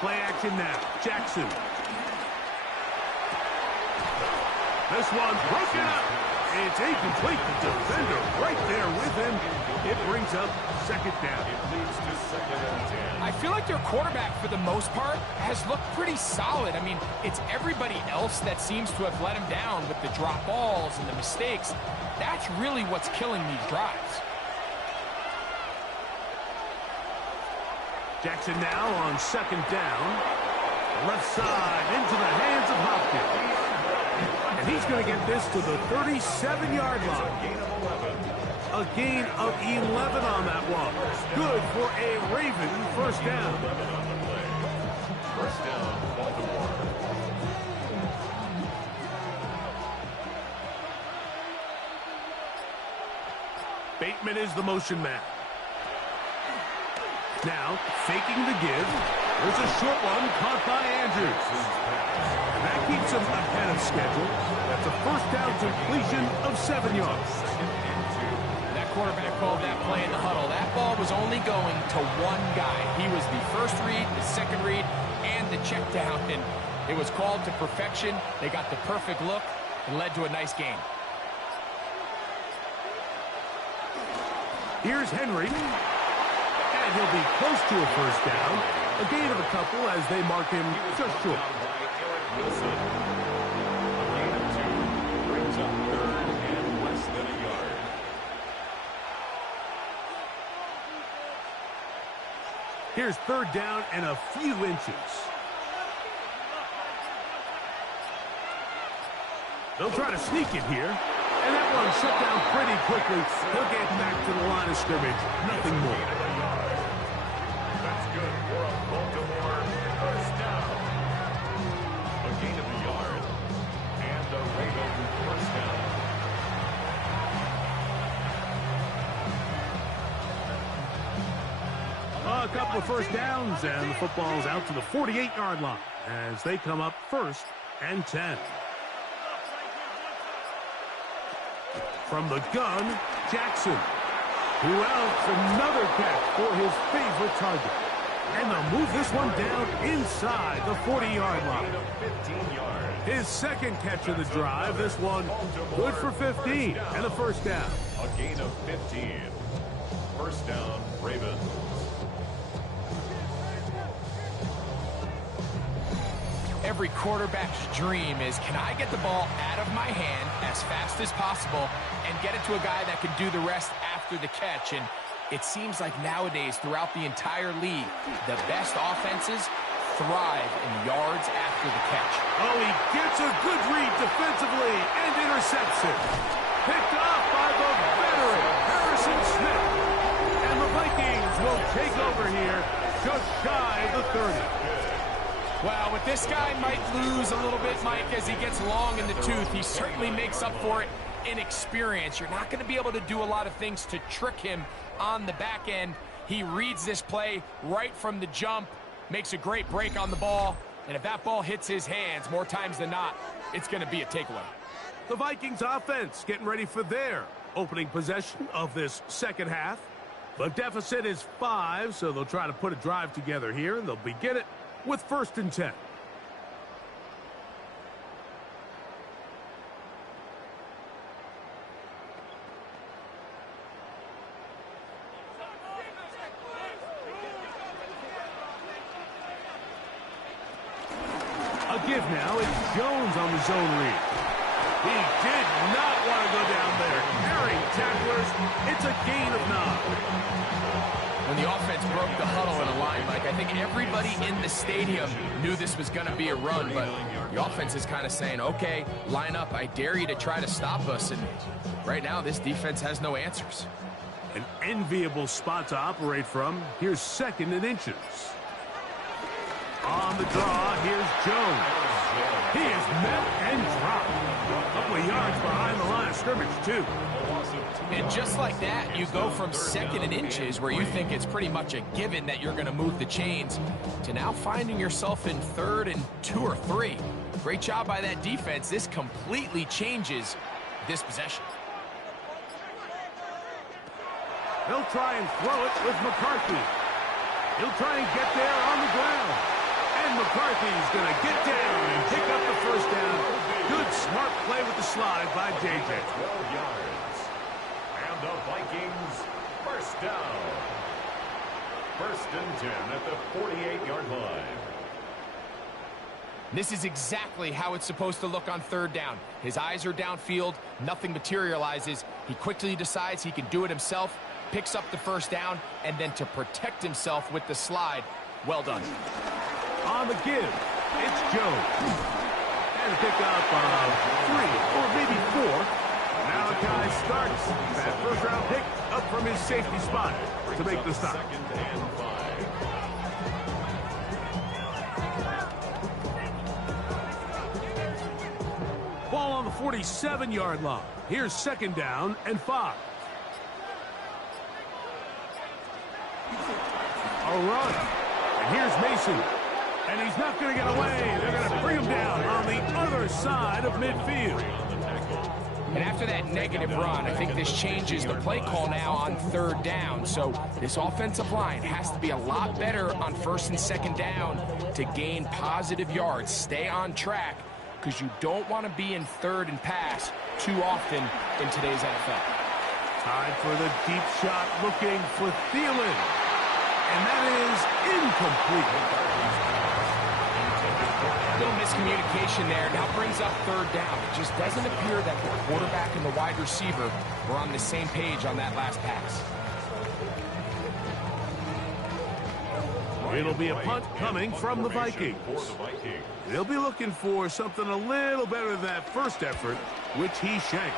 Play action now. Jackson. This one broken up. It's incomplete. The defender right there with him. It brings up second down. I feel like their quarterback, for the most part, has looked pretty solid. I mean, it's everybody else that seems to have let him down with the drop balls and the mistakes. That's really what's killing these drives. Jackson now on second down. Left side into the hands of Hopkins. And he's going to get this to the 37-yard line. A gain of 11 on that one. Good for a Raven first down. First down, Baltimore. Bateman is the motion man. Now, faking the give. There's a short one caught by Andrews. And that keeps him ahead of schedule. That's a first down completion of 7 yards. That quarterback called that play in the huddle. That ball was only going to one guy. He was the first read, the second read, and the check down. And it was called to perfection. They got the perfect look and led to a nice game. Here's Henry. And he'll be close to a first down. A gain of a couple as they mark him just short. Brings up third and less than a yard. Here's third down and a few inches. They'll try to sneak it here. And that one shut down pretty quickly. He'll get back to the line of scrimmage. Nothing more. That's good for a Baltimore first down. A gain of a yard. And a Raven first down. A couple of first downs, and the football's out to the 48-yard line as they come up 1st and 10. From the gun, Jackson. Who else? Another catch for his favorite target. And they'll move this one down inside the 40-yard line. 15 yards. His second catch of the drive. This one good for 15 and a first down. A gain of 15. First down, Ravens. Every quarterback's dream is, can I get the ball out of my hand as fast as possible and get it to a guy that can do the rest after the catch? And it seems like nowadays, throughout the entire league, the best offenses thrive in yards after the catch. Oh, he gets a good read defensively and intercepts it. Picked off by the veteran, Harrison Smith. And the Vikings will take over here just shy of the 30. Well, with this guy might lose a little bit, Mike, as he gets long in the tooth. He certainly makes up for it in experience. You're not going to be able to do a lot of things to trick him on the back end. He reads this play right from the jump, makes a great break on the ball, and if that ball hits his hands more times than not, it's going to be a takeaway. The Vikings offense getting ready for their opening possession of this second half. The deficit is 5, so they'll try to put a drive together here, and they'll begin it with 1st and 10. A give now. It's Jones on the zone read. He did not want to go down there. Carrying tacklers. It's a gain of 9. When the offense broke the huddle in a line, Mike, I think everybody in the stadium knew this was going to be a run, but the offense is kind of saying, okay, line up, I dare you to try to stop us, and right now this defense has no answers. An enviable spot to operate from. Here's 2nd and inches. On the draw, here's Jones. He is met and dropped. A couple of yards behind the line of scrimmage, too. And just like that, you go from 2nd and inches, where you think it's pretty much a given that you're going to move the chains, to now finding yourself in 3rd and 2 or 3. Great job by that defense. This completely changes this possession. They'll try and throw it with McCarthy. He'll try and get there on the ground. And McCarthy's going to get down and pick up the first down. Good, smart play with the slide by J.J. 12 yards. And the Vikings, first down. 1st and 10 at the 48-yard line. This is exactly how it's supposed to look on 3rd down. His eyes are downfield, nothing materializes. He quickly decides he can do it himself, picks up the first down, and then to protect himself with the slide, well done. On the give, it's Jones. And a pickup of 3 or maybe 4. Malachi starts. That first-round pick up from his safety spot to make the stop. 2nd and 5. Ball on the 47-yard line. Here's 2nd down and 5. A run. And here's Mason. And he's not going to get away. They're going to bring him down on the other side of midfield. And after that negative run, I think this changes the play call now on 3rd down. So this offensive line has to be a lot better on 1st and 2nd down to gain positive yards. Stay on track, because you don't want to be in 3rd and pass too often in today's NFL. Time for the deep shot, looking for Thielen. And that is incomplete. Little miscommunication there. Now brings up 3rd down. It just doesn't appear that the quarterback and the wide receiver were on the same page on that last pass. It'll be a punt coming from the Vikings. They'll be looking for something a little better than that first effort, which he shanked.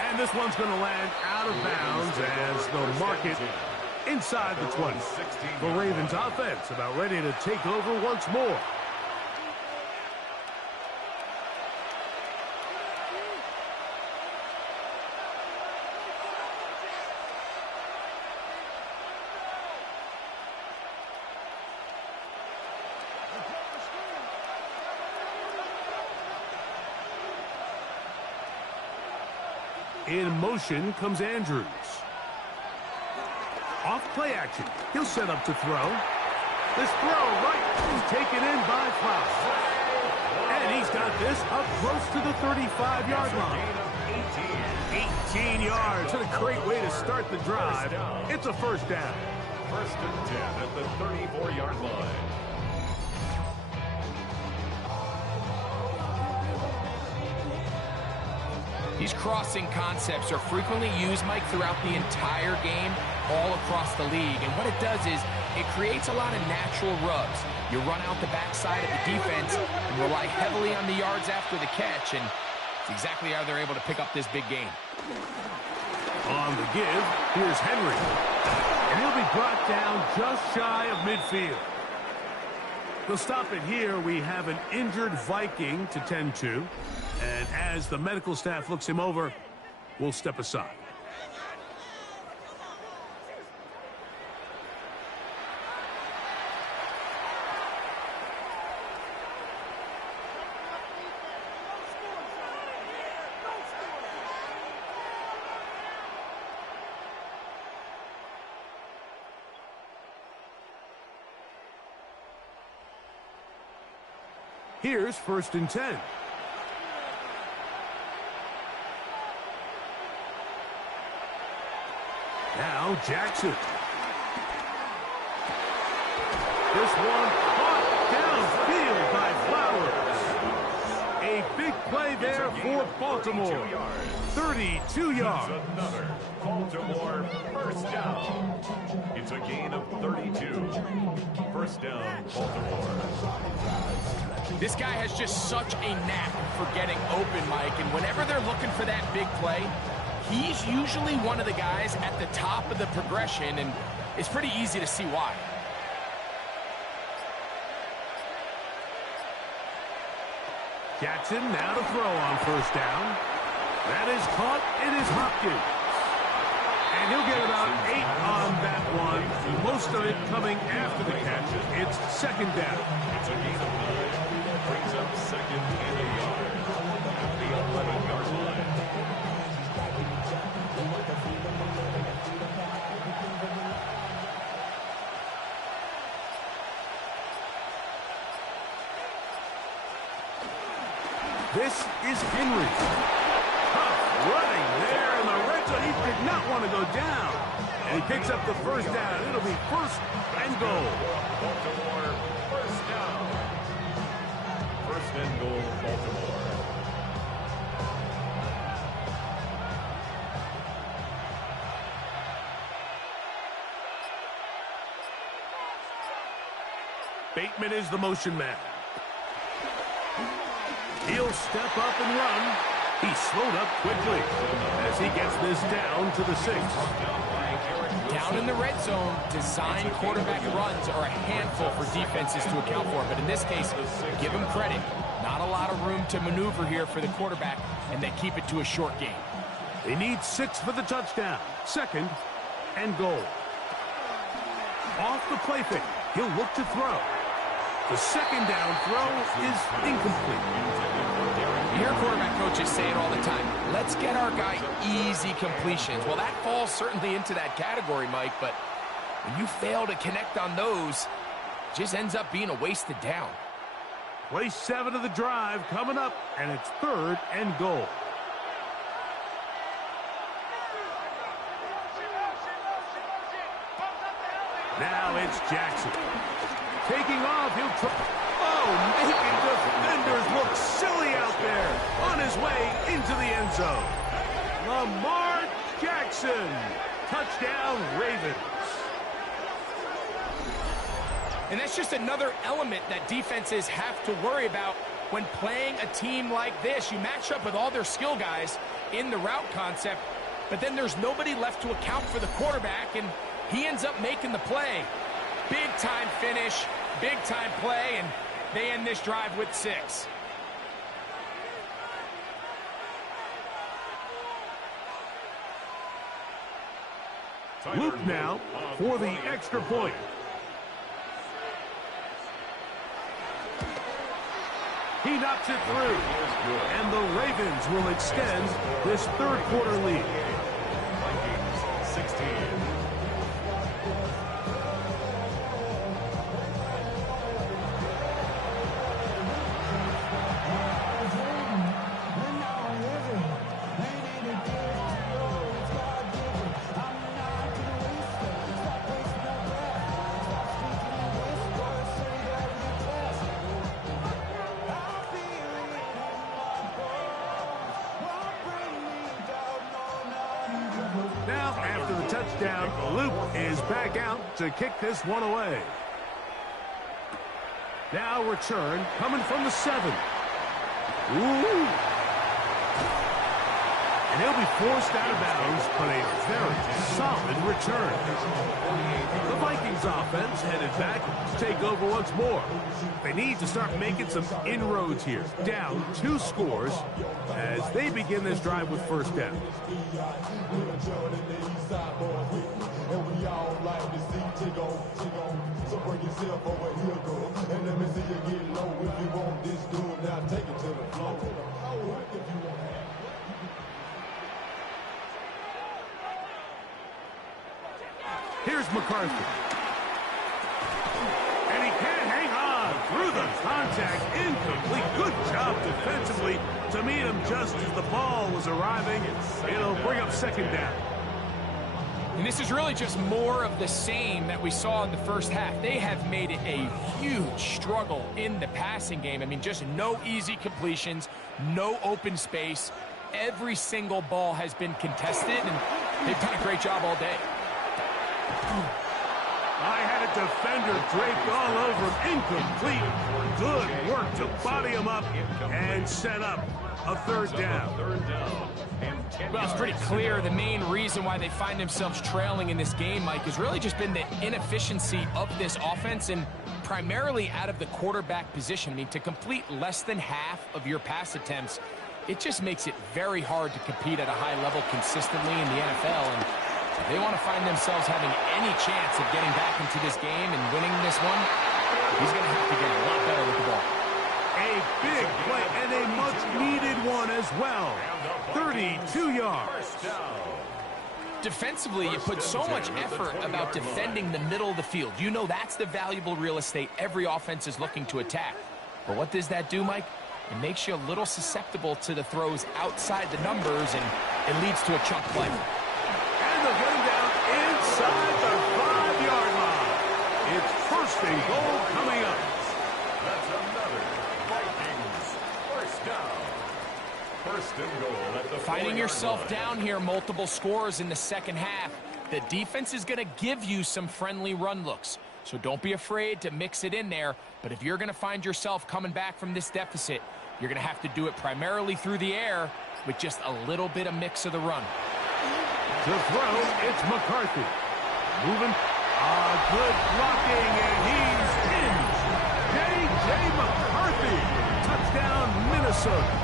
And this one's going to land out of bounds as they'll mark it inside the 20. The Ravens offense about ready to take over once more. In motion comes Andrews. Off play action. He'll set up to throw. This throw right is taken in by Flowers. And he's got this up close to the 35-yard line. 18 yards. What a great way to start the drive. It's a first down. First and 10 at the 34-yard line. These crossing concepts are frequently used, Mike, throughout the entire game, all across the league. And what it does is it creates a lot of natural rubs. You run out the backside of the defense and rely heavily on the yards after the catch, and it's exactly how they're able to pick up this big game. On the give, here's Henry. And he'll be brought down just shy of midfield. We'll stop it here. We have an injured Viking to tend to. And as the medical staff looks him over, we'll step aside. Here's first and 10. Now Jackson. This one caught downfield by Flowers. A big play there for Baltimore. 32 yards. Another Baltimore first down. It's a gain of 32. First down, Baltimore. This guy has just such a knack for getting open, Mike, and whenever they're looking for that big play, he's usually one of the guys at the top of the progression, and it's pretty easy to see why. Jackson now to throw on first down. That is caught. It is Hopkins. And he'll get about 8 on that one. Most of it coming after the catch. It's second down. It's a gain of 9. Brings up second and a yard at the 11-yard line. This is Henry. Tough running there in the red zone. He did not want to go down. And he picks up the first down. It'll be first and goal. Baltimore first down. First and goal, Baltimore. Bateman is the motion man. He'll step up and run. He slowed up quickly as he gets this down to the 6. Down in the red zone, design quarterback runs are a handful for defenses to account for. But in this case, give him credit. Not a lot of room to maneuver here for the quarterback, and they keep it to a short game. They need 6 for the touchdown. Second and goal. Off the play fake. He'll look to throw. The second down throw is incomplete. You hear quarterback coaches say it all the time. Let's get our guy easy completions. Well, that falls certainly into that category, Mike, but when you fail to connect on those, it just ends up being a wasted down. Play 7 of the drive coming up, and it's third and goal. Now it's Jackson. Taking off, he'll try. Oh, making defenders look silly out there. On his way into the end zone. Lamar Jackson. Touchdown, Ravens. And that's just another element that defenses have to worry about when playing a team like this. You match up with all their skill guys in the route concept, but then there's nobody left to account for the quarterback, and he ends up making the play. Big-time finish, big-time play, and they end this drive with 6. Luke now for the extra point. He knocks it through, and the Ravens will extend this third quarter lead. Vikings 16. down. Luke is back out to kick this one away. Now return coming from the 7. Ooh. And he'll be forced out of bounds, but a very solid return. The Vikings offense headed back to take over once more. They need to start making some inroads here. Down 2 scores as they begin this drive with first down. Here's McCarthy. And he can't hang on through the contact. Incomplete. Good job defensively to meet him just as the ball was arriving. It'll bring up second down. And this is really just more of the same that we saw in the first half. They have made it a huge struggle in the passing game. I mean, just no easy completions, no open space. Every single ball has been contested, and they've done a great job all day. I had a defender draped all over him. Incomplete. Good work to body him up and set up a third down. Well, it's pretty clear the main reason why they find themselves trailing in this game, Mike, has really just been the inefficiency of this offense and primarily out of the quarterback position. I mean, to complete less than half of your pass attempts, it just makes it very hard to compete at a high level consistently in the NFL. And if they want to find themselves having any chance of getting back into this game and winning this one, he's going to have to get a lot better with the ball. A big play and a much-needed one as well. 32 yards. Defensively, you put so much effort about defending the middle of the field. You know that's the valuable real estate every offense is looking to attack. But what does that do, Mike? It makes you a little susceptible to the throws outside the numbers, and it leads to a chunk play. And they'll get him down inside the 5-yard line. It's first and goal coming up. That's another Vikings first down. First and goal at the 4-yard Finding yourself line. down here, multiple scores in the second half. The defense is going to give you some friendly run looks. So don't be afraid to mix it in there. But if you're going to find yourself coming back from this deficit, you're going to have to do it primarily through the air with just a little bit of mix of the run. To throw, it's McCarthy. Moving. Good blocking, and he's in. J.J. McCarthy. Touchdown, Minnesota.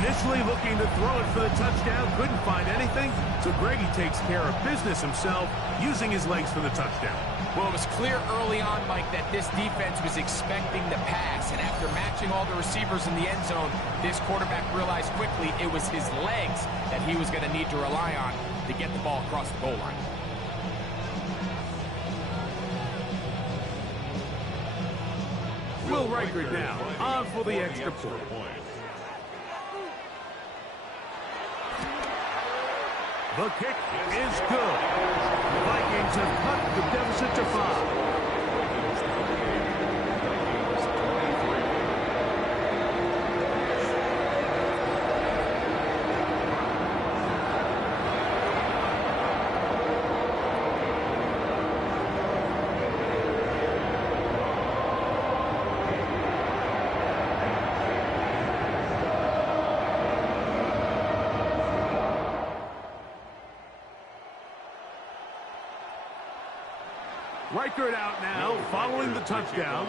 Initially looking to throw it for the touchdown, couldn't find anything, so Greggy takes care of business himself, using his legs for the touchdown. Well, it was clear early on, Mike, that this defense was expecting the pass, and after matching all the receivers in the end zone, this quarterback realized quickly it was his legs that he was going to need to rely on to get the ball across the goal line. Will Reichert now on for the extra point. The kick is good. The Vikings have cut the deficit to 5. Reichert out now, following the touchdown,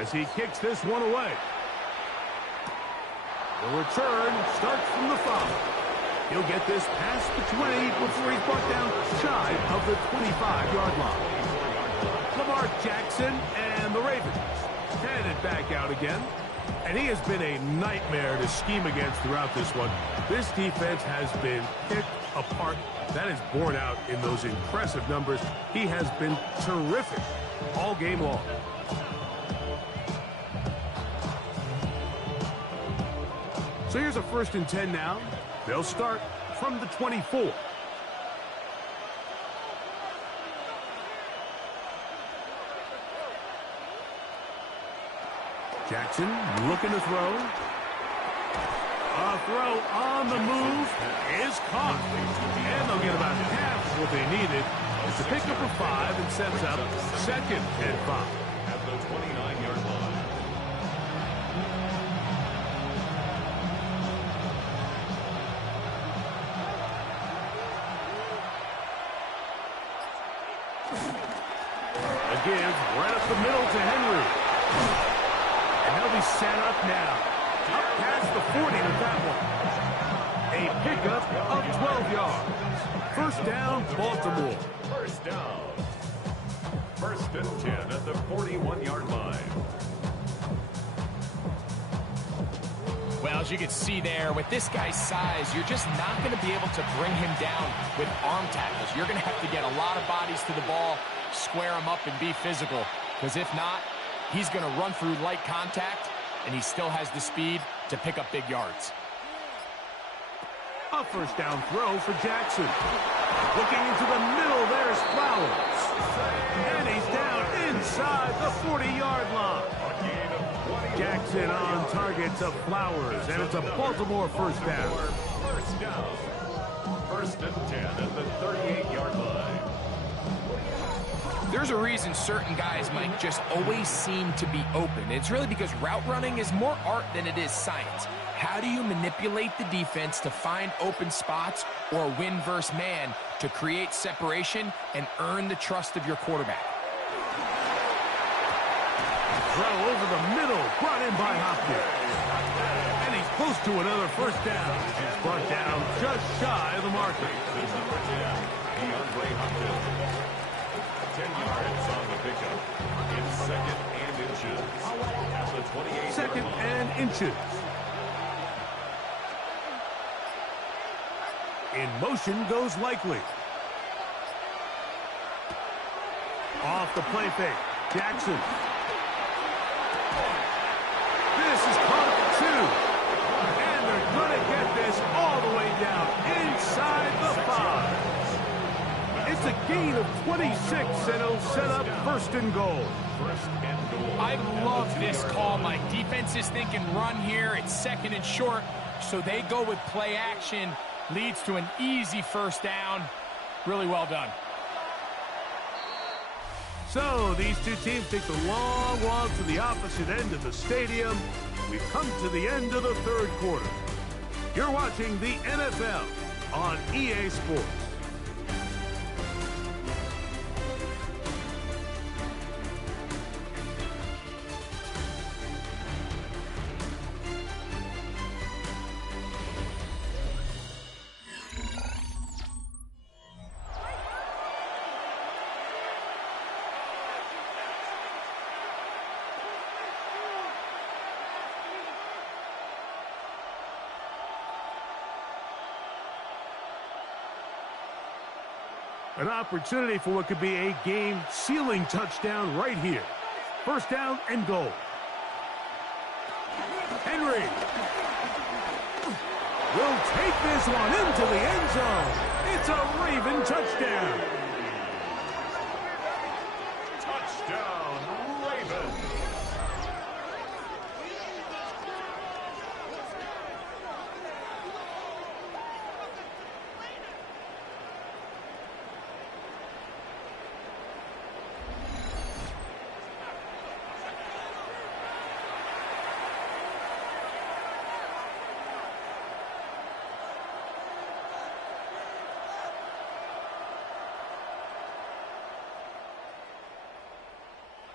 as he kicks this one away. The return starts from the 5. He'll get this past the 20 before he's brought down shy of the 25-yard line. Lamar Jackson and the Ravens headed back out again. And he has been a nightmare to scheme against throughout this one. This defense has been picked apart. That is borne out in those impressive numbers. He has been terrific all game long. So here's a 1st and 10 now. They'll start from the 24. Jackson looking to throw. A The throw on the move is caught. And they'll get about half of what they needed. It's a pickup of 5 and sets up 2nd and 5. At the 29-yard line. A give right up the middle to Henry. And he'll be set up now. Up past the 40 with that one. A pickup of 12 yards. First down, Baltimore. First down. 1st and 10 at the 41-yard line. Well, as you can see there, with this guy's size, you're just not going to be able to bring him down with arm tackles. You're going to have to get a lot of bodies to the ball, square him up, and be physical. Because if not, he's going to run through light contact, and he still has the speed to pick up big yards. A first down throw for Jackson. Looking into the middle, there's Flowers. And he's down inside the 40-yard line. Jackson on target to Flowers, and it's a Baltimore first down. First down. 1st and 10 at the 38-yard line. There's a reason certain guys, Mike, just always seem to be open. It's really because route running is more art than it is science. How do you manipulate the defense to find open spots or win versus man to create separation and earn the trust of your quarterback? Throw over the middle, brought in by Hopkins. And he's close to another first down. He's brought down just shy of the marker. This number 10, DeAndre Hopkins. 10 yards on the pickup. In 2nd and inches. At the 28-yard 2nd line. and inches. In motion goes Likely. Off the play fake. Jackson. This is caught at the 2. And they're going to get this all the way down inside the 5. It's a gain of 26, and it'll set up 1st and goal. I love this call, Mike. Defense is thinking run here. It's 2nd and short, so they go with play action. Leads to an easy first down. Really well done. So these two teams take the long walk to the opposite end of the stadium. We've come to the end of the 3rd quarter. You're watching the NFL on EA Sports. An opportunity for what could be a game-sealing touchdown right here. First down and goal. Henry will take this one into the end zone. It's a Raven touchdown. Touchdown, Ravens.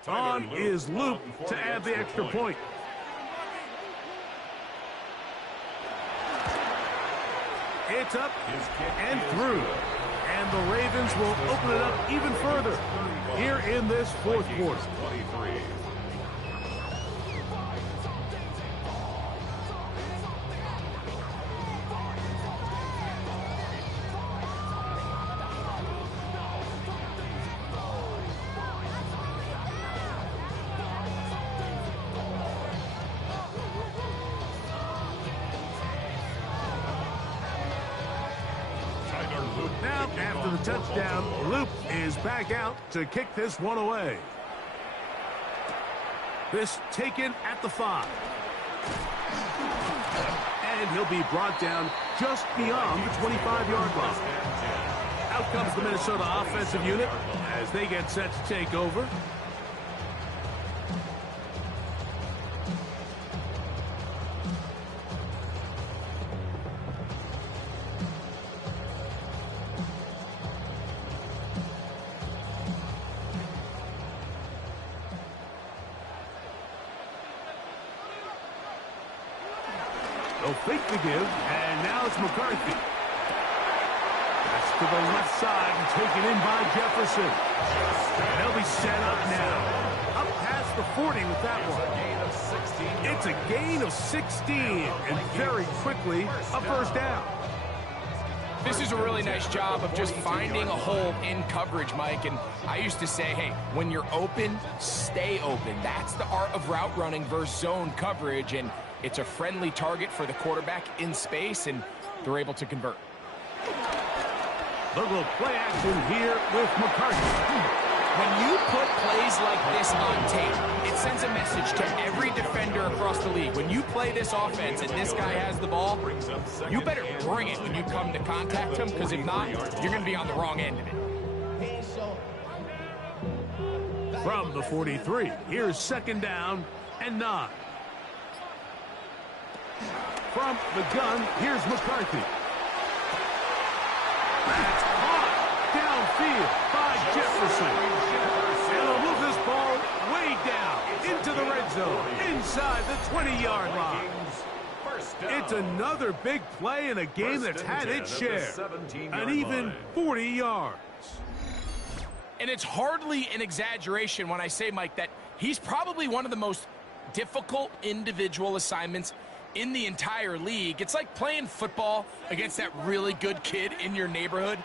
On is Luke to add the extra point. It's up and through. And the Ravens will open it up even further here in this 4th quarter. 23. Now, after the touchdown, Luke is back out to kick this one away. This taken at the 5. And and he'll be brought down just beyond the 25-yard line. Out comes the Minnesota offensive unit as they get set to take over. They'll fake the give, and now it's McCarthy. That's to the left side and taken in by Jefferson. They'll be set up now. Up past the 40 with that one. It's a gain of 16, and very quickly, a first down. This is a really nice job of just finding a hole in coverage, Mike. And I used to say, hey, when you're open, stay open. That's the art of route running versus zone coverage. And it's a friendly target for the quarterback in space, and they're able to convert. A little play action here with McCarthy. When you put plays like this on tape, it sends a message to every defender across the league. When you play this offense and this guy has the ball, you better bring it when you come to contact him, because if not, you're going to be on the wrong end of it. From the 43, here's second down and 9. From the gun, here's McCarthy. That's caught downfield by Jefferson. And they'll move this ball way down into the red zone, inside the 20-yard line. It's another big play in a game that's had its share. An even 40 yards. And it's hardly an exaggeration when I say, Mike, that he's probably one of the most difficult individual assignments in the entire league. It's like playing football against that really good kid in your neighborhood.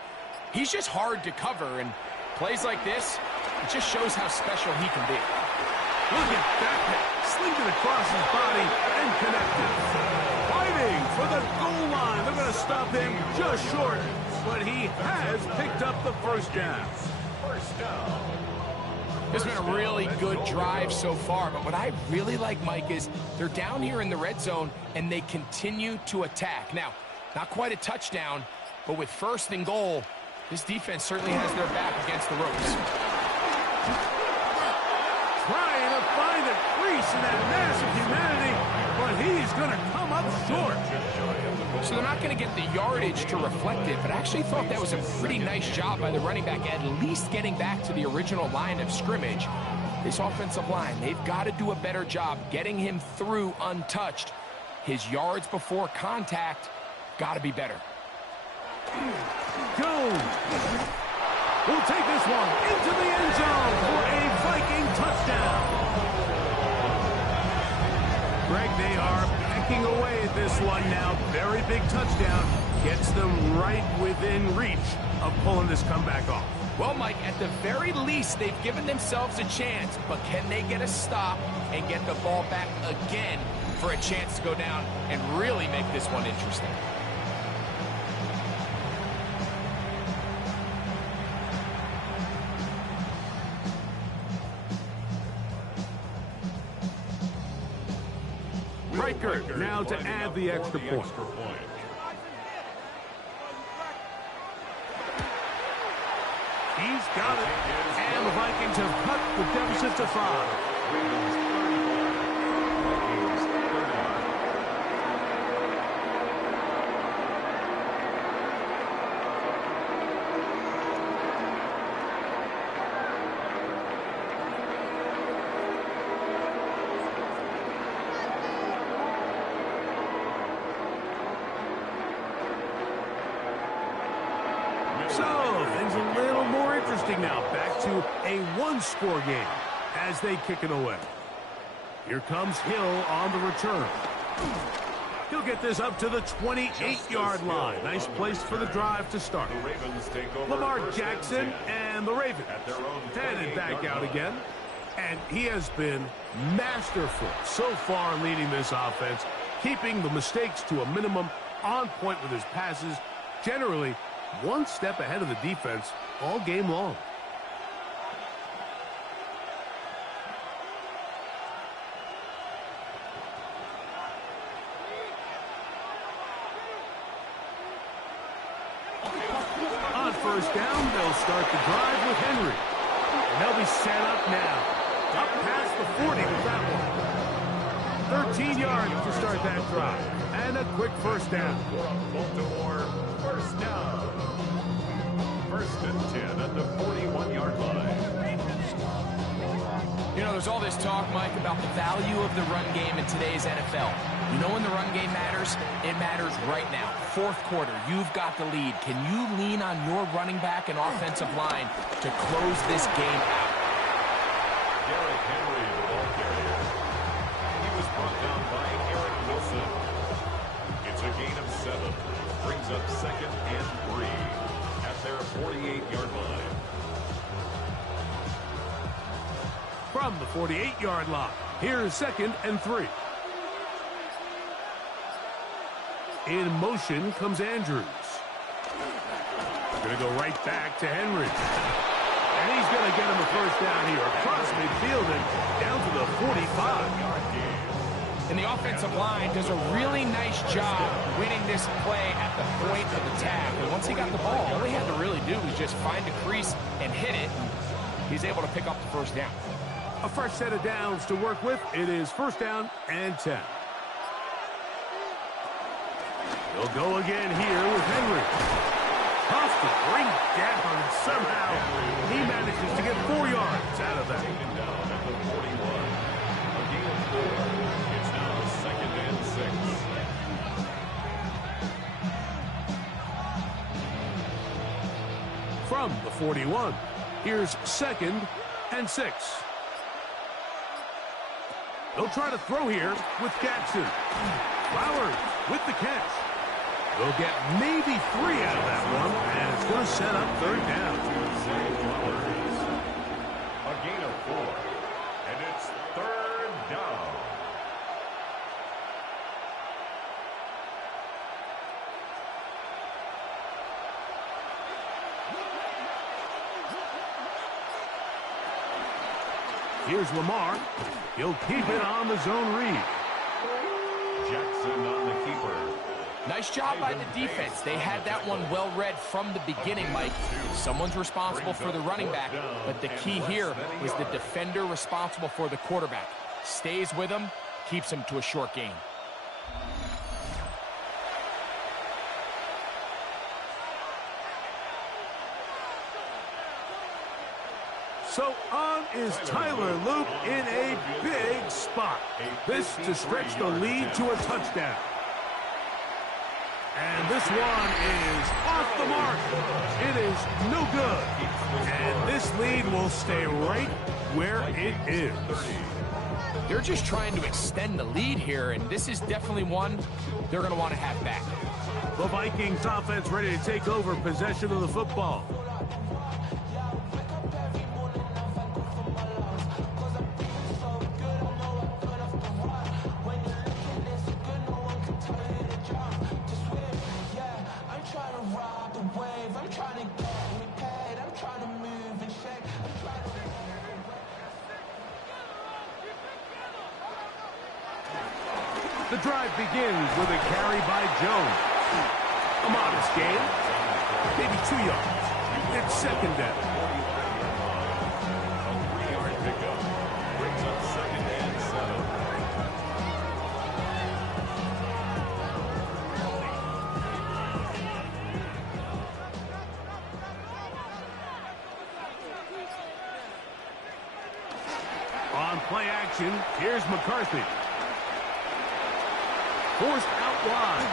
He's just hard to cover, and plays like this, it just shows how special he can be. Look at that, slinging it across his body and connected. Fighting for the goal line. They're going to stop him just short, but he has picked up the first down. This has been a really good drive so far, but what I really like, Mike, is they're down here in the red zone, and they continue to attack. Now, not quite a touchdown, but with first and goal, this defense certainly has their back against the ropes. Trying to find a crease in that massive humanity, but he's going to come up short. So they're not going to get the yardage to reflect it, but I actually thought that was a pretty nice job by the running back, at least getting back to the original line of scrimmage. This offensive line, they've got to do a better job getting him through untouched. His yards before contact got to be better. Jones will take this one into the end zone for a Viking touchdown. Greg, they are pecking away at this one now. Very big touchdown. Gets them right within reach of pulling this comeback off. Well, Mike, at the very least, they've given themselves a chance, but can they get a stop and get the ball back again for a chance to go down and really make this one interesting? Riker now to add the extra point. He's got it. And the Vikings have cut the deficit to 5. So, things a little more interesting now. Back to a one-score game as they kick it away. Here comes Hill on the return. He'll get this up to the 28-yard line. Nice place for the drive to start. Lamar Jackson and the Ravens headed back out again. And he has been masterful so far leading this offense, keeping the mistakes to a minimum, on point with his passes, generally one step ahead of the defense all game long. first down. They'll start the drive with Henry. And they'll be set up now. Up past the 40 with that one. 13 yards to start that drive. And a quick first down. Baltimore, first down. First and 10 at the 41-yard line. You know, there's all this talk, Mike, about the value of the run game in today's NFL. You know when the run game matters? It matters right now. Fourth quarter, you've got the lead. Can you lean on your running back and offensive line to close this game out? Derrick Henry, the ball carrier. He was brought down by Eric Wilson. It's a gain of 7. Brings up second and 3 at their 48-yard line. From the 48-yard line, here's second and 3. In motion comes Andrews. Going to go right back to Henry. And he's going to get him a first down here across midfield and down to the 45-yard gain. And the offensive line does a really nice job winning this play at the point of attack. And once he got the ball, all he had to really do was just find a crease and hit it. And he's able to pick up the first down. A fresh set of downs to work with. It is first down and 10. They'll go again here with Henry. Tough to bring down somehow. He manages to get 4 yards out of that. Taken down at the 41. A gain of 4. It's now second and 6. From the 41, here's second and 6. They'll try to throw here with Jackson. Flowers with the catch. They'll get maybe 3 out of that one, and it's going to set up third down. A gain of 4, and it's third down. Here's Lamar. He'll keep it on the zone read. Jackson on the keeper. Nice job by the defense. They had that one well read from the beginning, Mike. Someone's responsible for the running back, but the key here was the defender responsible for the quarterback. Stays with him, keeps him to a short gain. So on is Tyler Luke in a big spot. This to stretch the lead to a touchdown. And this one is off the mark. It is no good. And this lead will stay right where it is. They're just trying to extend the lead here, and this is definitely one they're going to want to have back. The Vikings offense ready to take over possession of the football. The drive begins with a carry by Jones. A modest gain, maybe 2 yards. It's second down. A 3-yard pickup brings up second and 7. On play action, here's McCarthy. Forced out wide.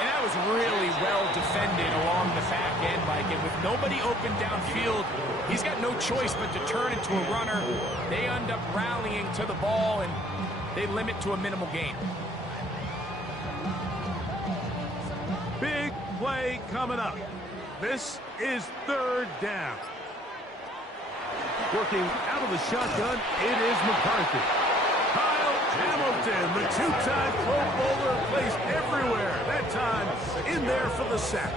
And that was really well defended along the back end, Mike. And with nobody open downfield, he's got no choice but to turn into a runner. They end up rallying to the ball, and they limit to a minimal gain. Big play coming up. This is third down. Working out of the shotgun, it is McCarthy. Kyle Hamilton, the two-time Pro Bowler, plays everywhere. That time in there for the sack.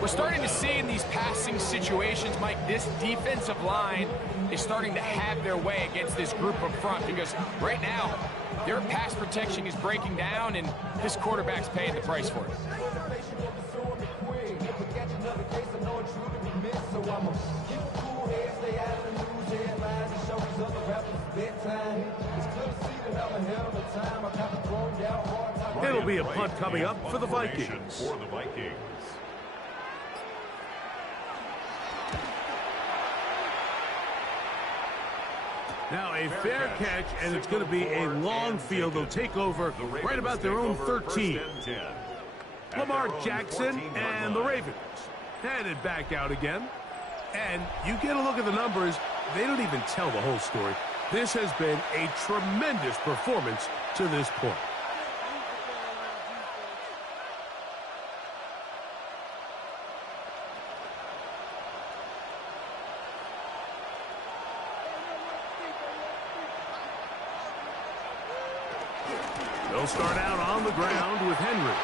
We're starting to see in these passing situations, Mike, this defensive line is starting to have their way against this group up front, because right now their pass protection is breaking down, and this quarterback's paying the price for it. It'll be a punt coming up for the Vikings. Now a fair catch, and it's going to be a long field. They'll take over right about their own 13. Lamar Jackson and the Ravens headed back out again. And you get a look at the numbers, they don't even tell the whole story. This has been a tremendous performance to this point. They'll start out on the ground with Henry.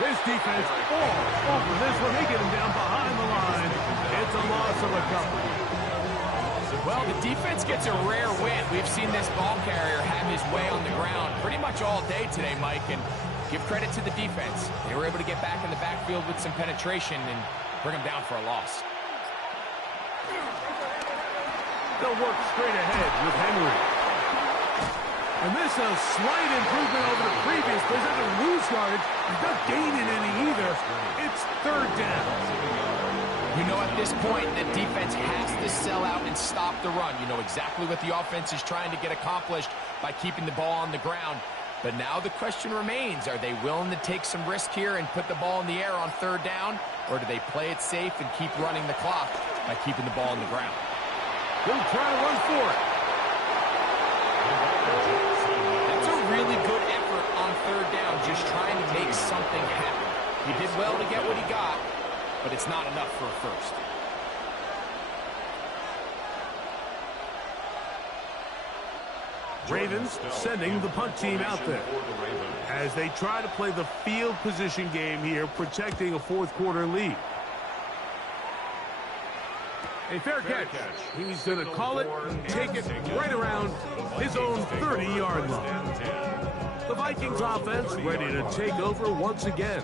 His defense all over this one. They get him down behind the line. It's a loss of a couple. Well, the defense gets a rare win. We've seen this ball carrier have his way on the ground pretty much all day today, Mike, and give credit to the defense. They were able to get back in the backfield with some penetration and bring him down for a loss. They'll work straight ahead with Henry. And this is a slight improvement over the previous play. He's not going to lose yardage. He's not gaining any either. It's third down. You know, at this point, the defense has to sell out and stop the run. You know exactly what the offense is trying to get accomplished by keeping the ball on the ground. But now the question remains, are they willing to take some risk here and put the ball in the air on third down? Or do they play it safe and keep running the clock by keeping the ball on the ground? They'll try to run for it. That's a really good effort on third down, just trying to make something happen. He did well to get what he got, but it's not enough for a first. Ravens sending the punt team out there as they try to play the field position game here, protecting a fourth quarter lead. A fair catch. He's going to call it and take it right around his own 30-yard line. The Vikings offense ready to take over once again.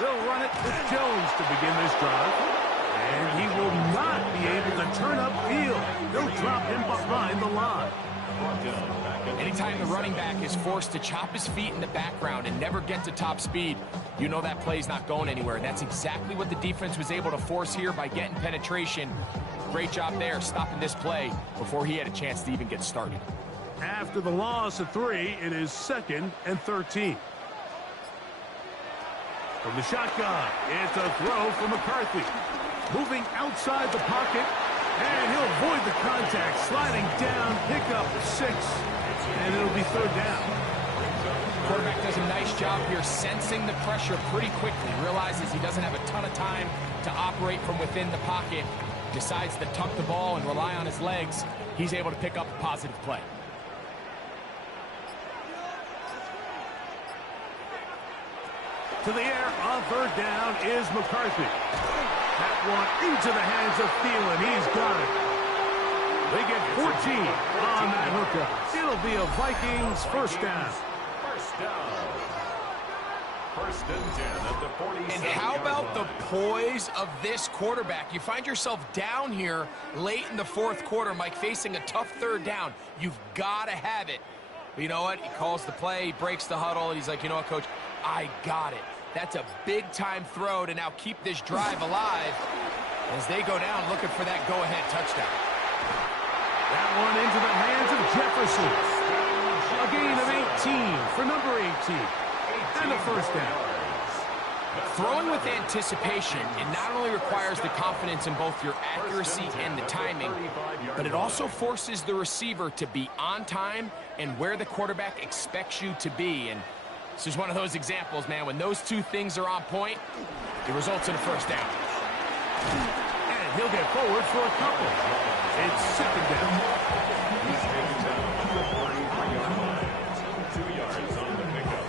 They'll run it with Jones to begin this drive. And he will not be able to turn upfield. They'll drop him behind the line. Anytime the running back is forced to chop his feet in the background and never get to top speed, you know that play's not going anywhere. And that's exactly what the defense was able to force here by getting penetration. Great job there, stopping this play before he had a chance to even get started. After the loss of 3, it is 2nd and 13. From the shotgun, it's a throw from McCarthy. Moving outside the pocket, and he'll avoid the contact. Sliding down, pick up 6, and it'll be third down. Quarterback does a nice job here sensing the pressure pretty quickly. Realizes he doesn't have a ton of time to operate from within the pocket. Decides to tuck the ball and rely on his legs. He's able to pick up a positive play. To the air on third down is McCarthy. That one into the hands of Thielen. He's got it. They get 14 on that hookup. It'll be a Vikings first down. First down. First and 10 at the 47. And how about the poise of this quarterback? You find yourself down here late in the fourth quarter, Mike, facing a tough third down. You've got to have it. But you know what? He calls the play, he breaks the huddle. He's like, you know what, Coach? I got it. That's a big-time throw to now keep this drive alive as they go down looking for that go-ahead touchdown. That one into the hands of Jefferson. A gain of 18 for number 18. And a first down. Throwing with anticipation, it not only requires the confidence in both your accuracy and the timing, but it also forces the receiver to be on time and where the quarterback expects you to be. And this is one of those examples, man. When those two things are on point, it results in a first down. And he'll get forward for a couple. It's second down. He's taken down on the 43-yard line. 2 yards on the pickup.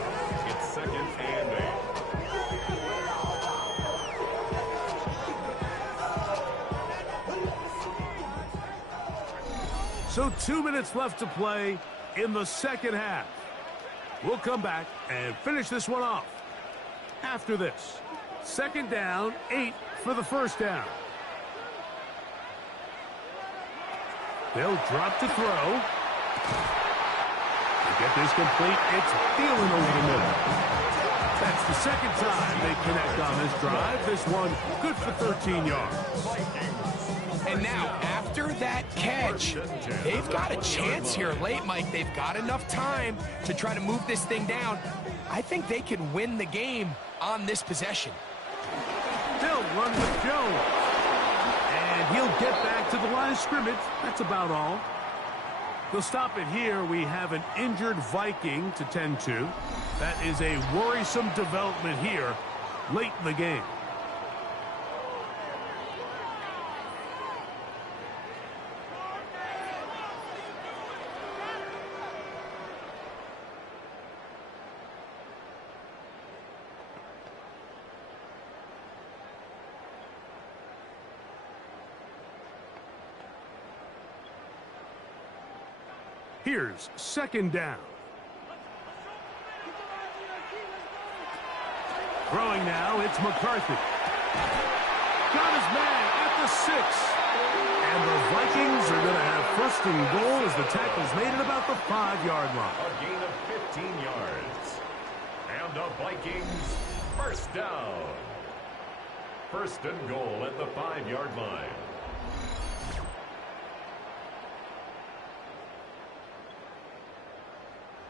So 2 minutes left to play in the second half. We'll come back and finish this one off. After this, second down, 8 for the first down. They'll drop to throw. To get this complete, it's Thielen over the middle. That's the second time they connect on this drive. This one good for 13 yards. And now, after that catch, they've got a chance here late, Mike. They've got enough time to try to move this thing down. I think they can win the game on this possession. They'll run with Jones. And he'll get back to the line of scrimmage. That's about all. They'll stop it here. We have an injured Viking to tend to. That is a worrisome development here late in the game. Here's second down. Throwing now, it's McCarthy. Got his man at the 6. And the Vikings are going to have first and goal as the tackle's made at about the 5-yard line. A gain of 15 yards. And the Vikings first down. First and goal at the 5-yard line.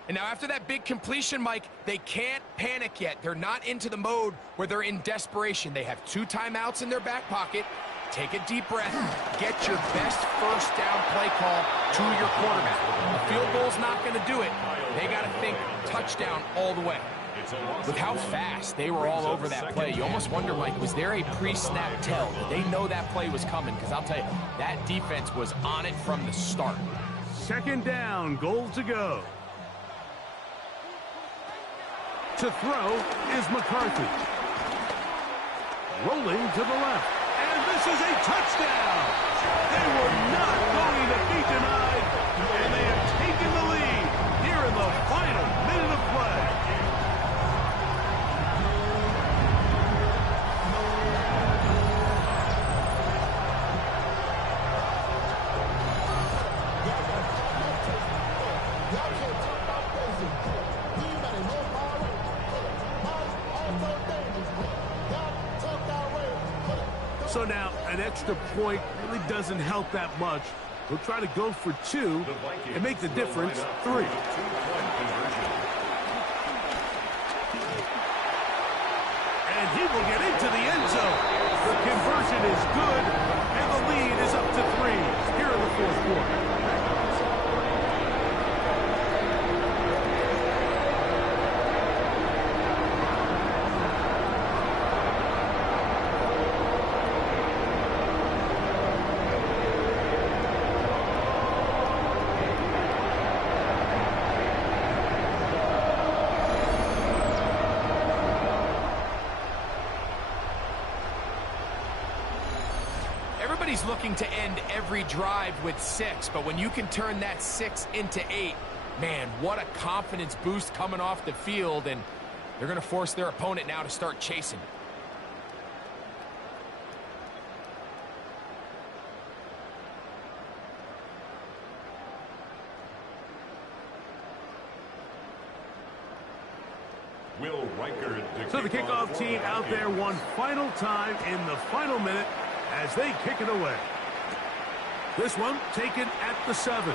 And now after that big completion, Mike, they can't panic yet. They're not into the mode where they're in desperation. They have 2 timeouts in their back pocket. Take a deep breath. Get your best first down play call to your quarterback. A field goal's not going to do it. They got to think touchdown all the way. With how fast they were all over that play, you almost wonder, Mike, was there a pre-snap tell? Did they know that play was coming? Because I'll tell you, that defense was on it from the start. Second down, goal to go. To throw is McCarthy. Rolling to the left. And this is a touchdown. They were not going to be denied. And they have taken the lead here in the final minute of play. So now, an extra point really doesn't help that much. We'll try to go for 2 and make the difference 3. And he will get into the end zone. The conversion is good, and the lead is up to 3 here in the fourth quarter. Everybody's looking to end every drive with 6, but when you can turn that 6 into 8, man, what a confidence boost coming off the field, and they're going to force their opponent now to start chasing. So the kickoff team out there one final time in the final minute as they kick it away. This one taken at the 7.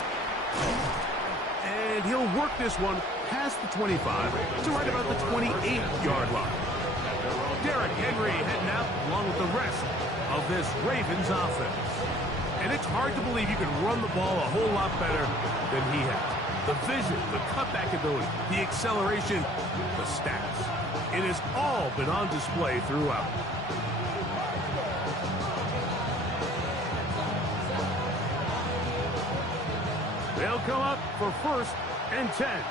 And he'll work this one past the 25 to right about the 28-yard line. Derrick Henry heading out along with the rest of this Ravens offense. And it's hard to believe you can run the ball a whole lot better than he has. The vision, the cutback ability, the acceleration, the stats. It has all been on display throughout. They'll come up for first and 10.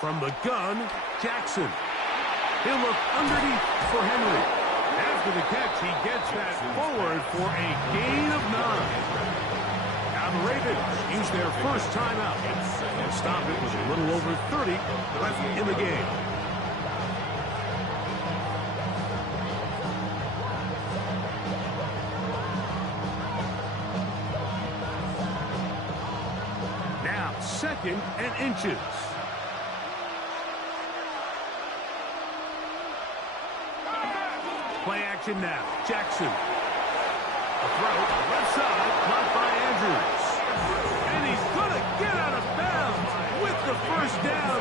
From the gun, Jackson. He'll look underneath for Henry. After the catch, he gets that forward for a gain of 9. Now the Ravens use their first timeout and stop it with a little over 30 left in the game. Now 2nd and inches. Play action now. Jackson. A throw, left side, caught by Andrews. And he's going to get out of bounds with the first down.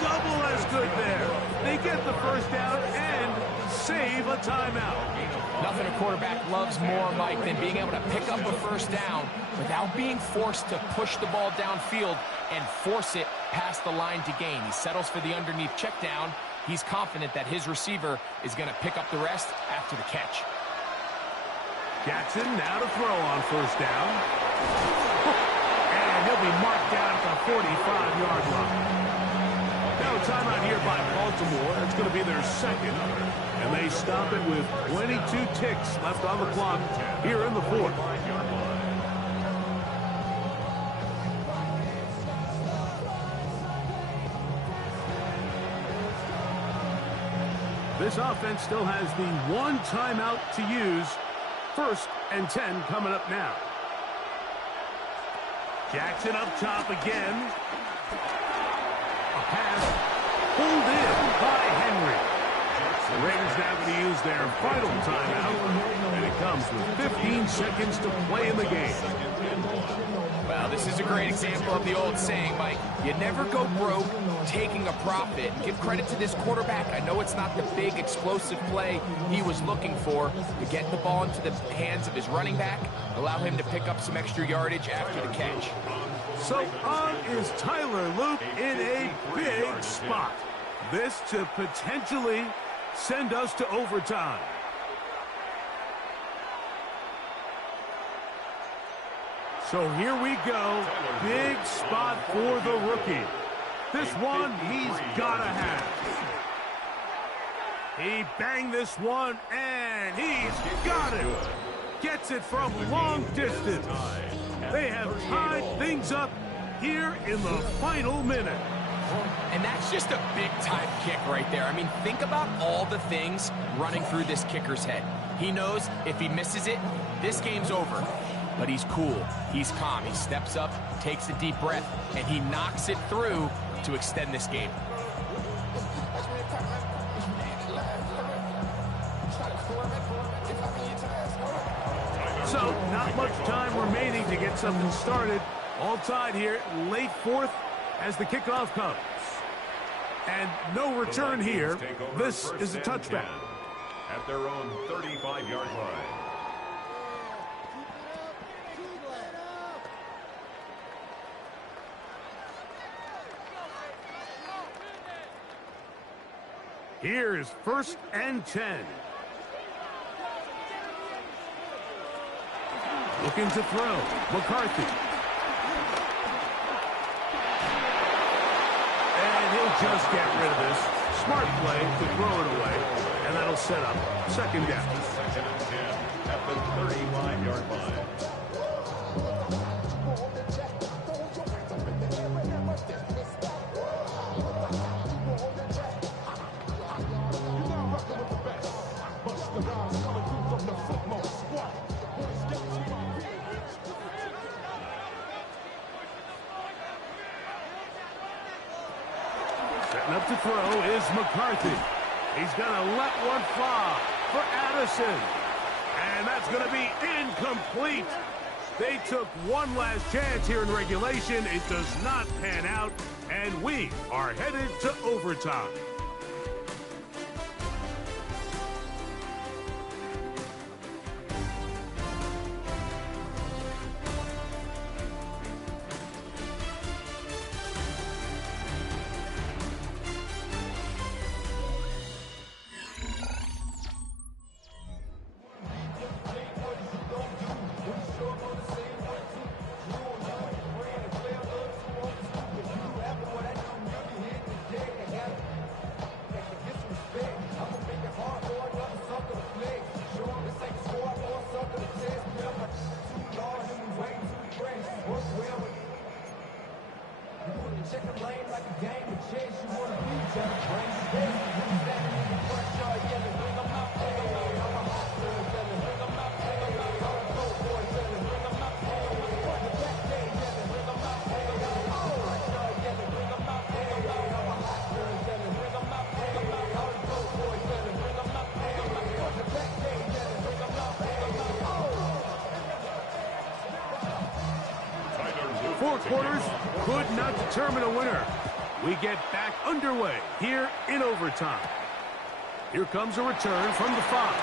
Double as good there. They get the first down and save a timeout. Nothing a quarterback loves more, Mike, than being able to pick up a first down without being forced to push the ball downfield and force it past the line to gain. He settles for the underneath check down. He's confident that his receiver is going to pick up the rest after the catch. Jackson now to throw on first down. And he'll be marked down at the 45-yard line. Now a timeout here by Baltimore. That's going to be their second. And they stop it with 22 ticks left on the clock here in the 4th. This offense still has the one timeout to use. 1st and 10 coming up now. Jackson up top again. A pass pulled in by Henry. The Raiders now going to use their final timeout, and it comes with 15 seconds to play in the game. Well, this is a great example of the old saying, Mike. You never go broke taking a profit. Give credit to this quarterback. I know it's not the big explosive play he was looking for to get the ball into the hands of his running back, allow him to pick up some extra yardage after the catch. So on is Tyler Loop in a big spot. This to potentially send us to overtime. So here we go. Big spot for the rookie. This one he's got to have. He banged this one, and he's got it. Gets it from long distance. They have tied things up here in the final minute. And that's just a big-time kick right there. I mean, think about all the things running through this kicker's head. He knows if he misses it, this game's over. But he's cool. He's calm. He steps up, takes a deep breath, and he knocks it through to extend this game. So, not much time remaining to get something started. All tied here, late 4th as the kickoff comes. And no return here. This is a touchback. At their own 35-yard line. Here is 1st and 10. Looking to throw. McCarthy. And he'll just get rid of this. Smart play to throw it away. And that'll set up 2nd down. 2nd and 10 at the 35-yard line. Setting up to throw is McCarthy. He's going to let one fly for Addison. And that's going to be incomplete. They took one last chance here in regulation. It does not pan out. And we are headed to overtime. quarters could not determine a winner. We get back underway here in overtime. Here comes a return from the 5.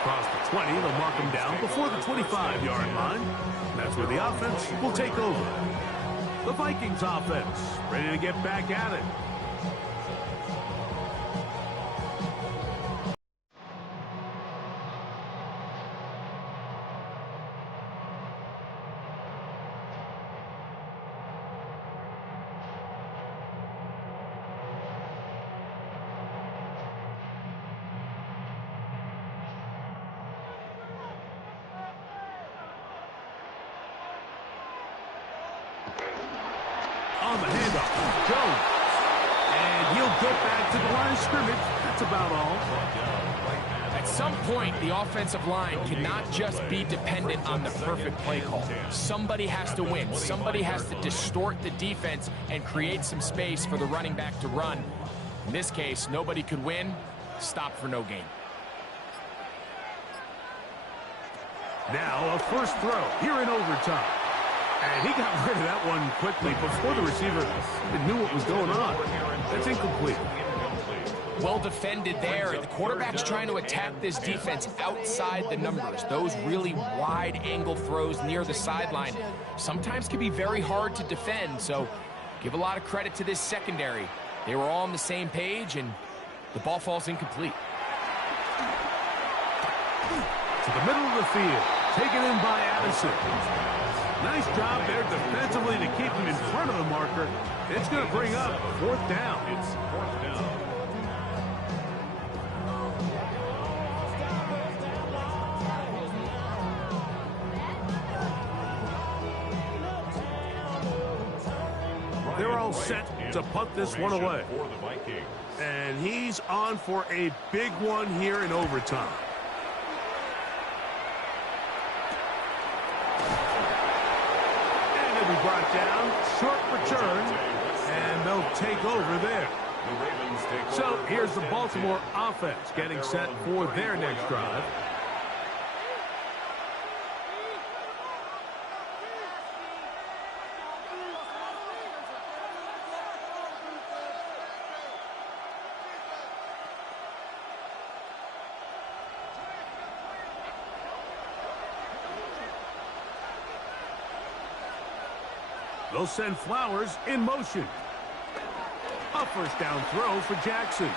Across the 20, they'll mark him down before the 25-yard line. And that's where the offense will take over. The Vikings offense ready to get back at it. On the handoff, Jones. And he'll get back to the line of scrimmage. That's about all. At some point, the offensive line cannot just be dependent on the perfect play call. Somebody has to win. Somebody has to distort the defense and create some space for the running back to run. In this case, nobody could win. Stop for no gain. Now a first throw here in overtime. And he got rid of that one quickly before the receiver knew what was going on. That's incomplete. Well defended there. The quarterback's trying to attack this defense outside the numbers. Those really wide angle throws near the sideline sometimes can be very hard to defend. So give a lot of credit to this secondary. They were all on the same page, and the ball falls incomplete. To the middle of the field. Taken in by Addison. Nice job there defensively to keep him in front of the marker. It's going to bring up 4th down. It's 4th down. They're all set to punt this one away. And he's on for a big one here in overtime. Brought down, short return, and they'll take over there. So here's the Baltimore offense getting set for their next drive. They'll send Flowers in motion. A first down throw for Jackson.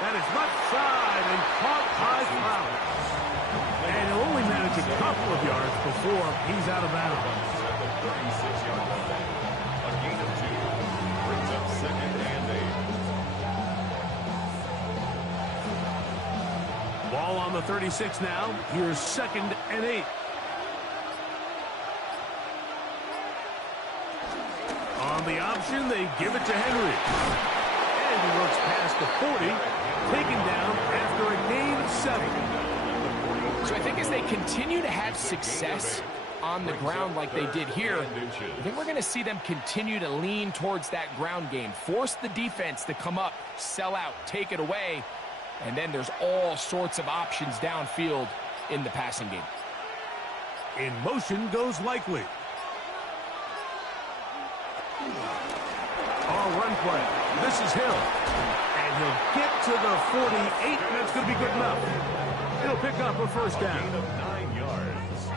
That is left side and caught by Flowers. And he'll only manage a couple of yards before he's out of bounds. A gain of 2 brings up 2nd and 8. Ball on the 36 now. Here's 2nd and 8. On the option, they give it to Henry. And he looks past the 40, taken down after a gain of 7. So I think as they continue to have success on the ground like they did here, I think we're going to see them continue to lean towards that ground game. Force the defense to come up, sell out, take it away, and then there's all sorts of options downfield in the passing game. In motion goes Likely. Our run play. This is Hill. And he'll get to the 48, and that's going to be good enough. He'll pick up a first down. 9 yards.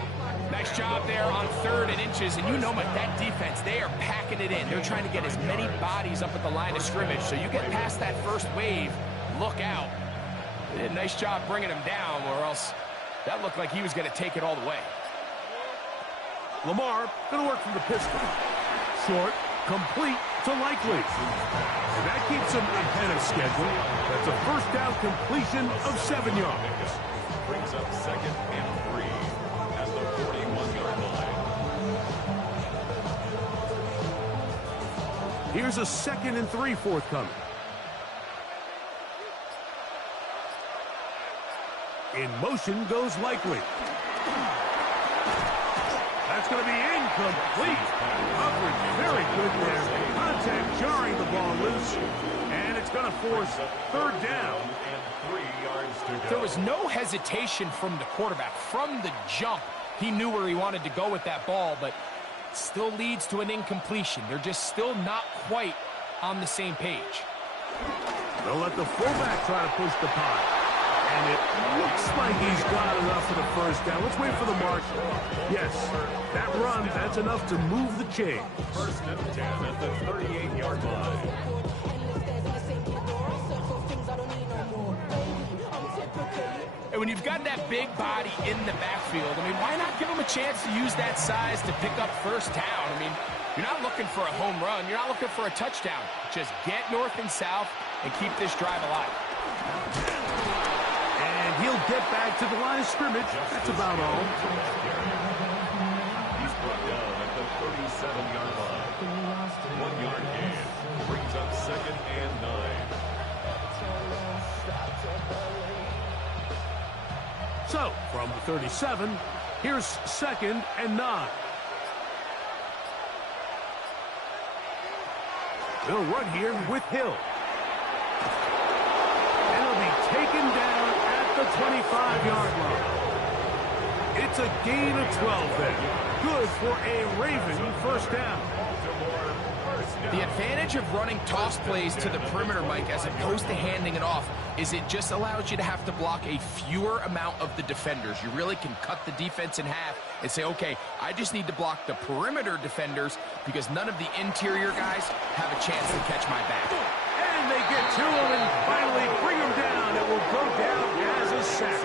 Nice job there on 3rd and inches, and you know what, that defense, they are packing it in. They're trying to get as many bodies up at the line of scrimmage, so you get past that first wave, look out. They did a nice job bringing him down, or else that looked like he was going to take it all the way. Lamar going to work from the pistol. Short, complete to Likely. And that keeps him ahead of schedule. That's a first down completion of 7 yards. Brings up 2nd and 3 at the 41-yard line. Here's a 2nd and 3 forthcoming. In motion goes Likely. That's going to be incomplete. Coverage very good there. Contact jarring the ball loose. And it's going to force 3rd down. And 3 yards to go. There was no hesitation from the quarterback. From the jump, he knew where he wanted to go with that ball, but it still leads to an incompletion. They're just still not quite on the same page. They'll let the fullback try to push the punt. And it looks like he's got enough for the first down. Let's wait for the mark. Yes, that run, that's enough to move the chain. First and 10 at the 38-yard line. And when you've got that big body in the backfield, I mean, why not give him a chance to use that size to pick up first down? I mean, you're not looking for a home run. You're not looking for a touchdown. Just get north and south and keep this drive alive. And he'll get back to the line of scrimmage. That's about all. He's brought down at the 37-yard line. 1 yard gain. Brings up second and 9. So, from the 37, here's second and 9. They'll run here with Hill. And he'll be taken down at the 25-yard line. It's a gain of 12 there. Good for a Raven first down. The advantage of running toss plays to the perimeter, Mike, as opposed to handing it off, is it just allows you to have to block a fewer amount of the defenders. You really can cut the defense in half and say, okay, I just need to block the perimeter defenders because none of the interior guys have a chance to catch my back. And they get to him and finally bring him down. It will go down as a sack.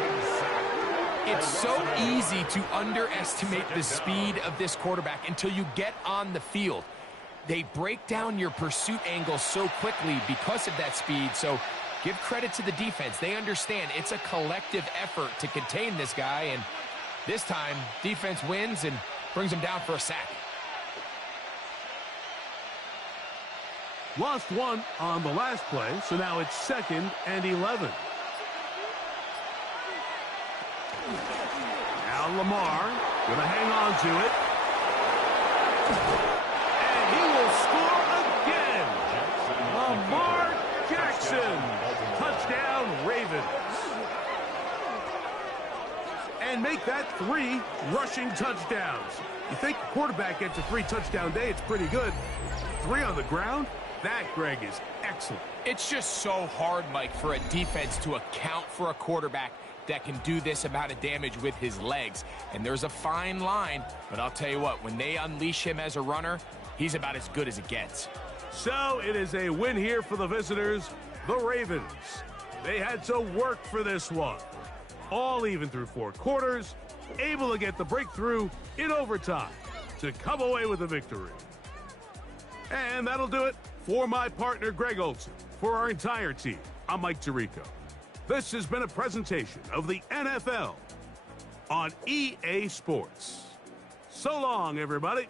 It's so easy to underestimate the speed of this quarterback until you get on the field. They break down your pursuit angle so quickly because of that speed. So give credit to the defense. They understand it's a collective effort to contain this guy. And this time, defense wins and brings him down for a sack. Lost one on the last play, so now it's second and 11. Now Lamar going to hang on to it. And he will score again. Lamar Jackson. Touchdown, Ravens. And make that 3 rushing touchdowns. You think a quarterback gets a 3-touchdown day, it's pretty good. 3 on the ground? That, Greg, is excellent. It's just so hard, Mike, for a defense to account for a quarterback that can do this amount of damage with his legs. And there's a fine line, but I'll tell you what, when they unleash him as a runner, he's about as good as it gets. So it is a win here for the visitors, the Ravens. They had to work for this one. All even through 4 quarters, able to get the breakthrough in overtime to come away with a victory. And that'll do it for my partner, Greg Olson. For our entire team, I'm Mike Tirico. This has been a presentation of the NFL on EA Sports. So long, everybody.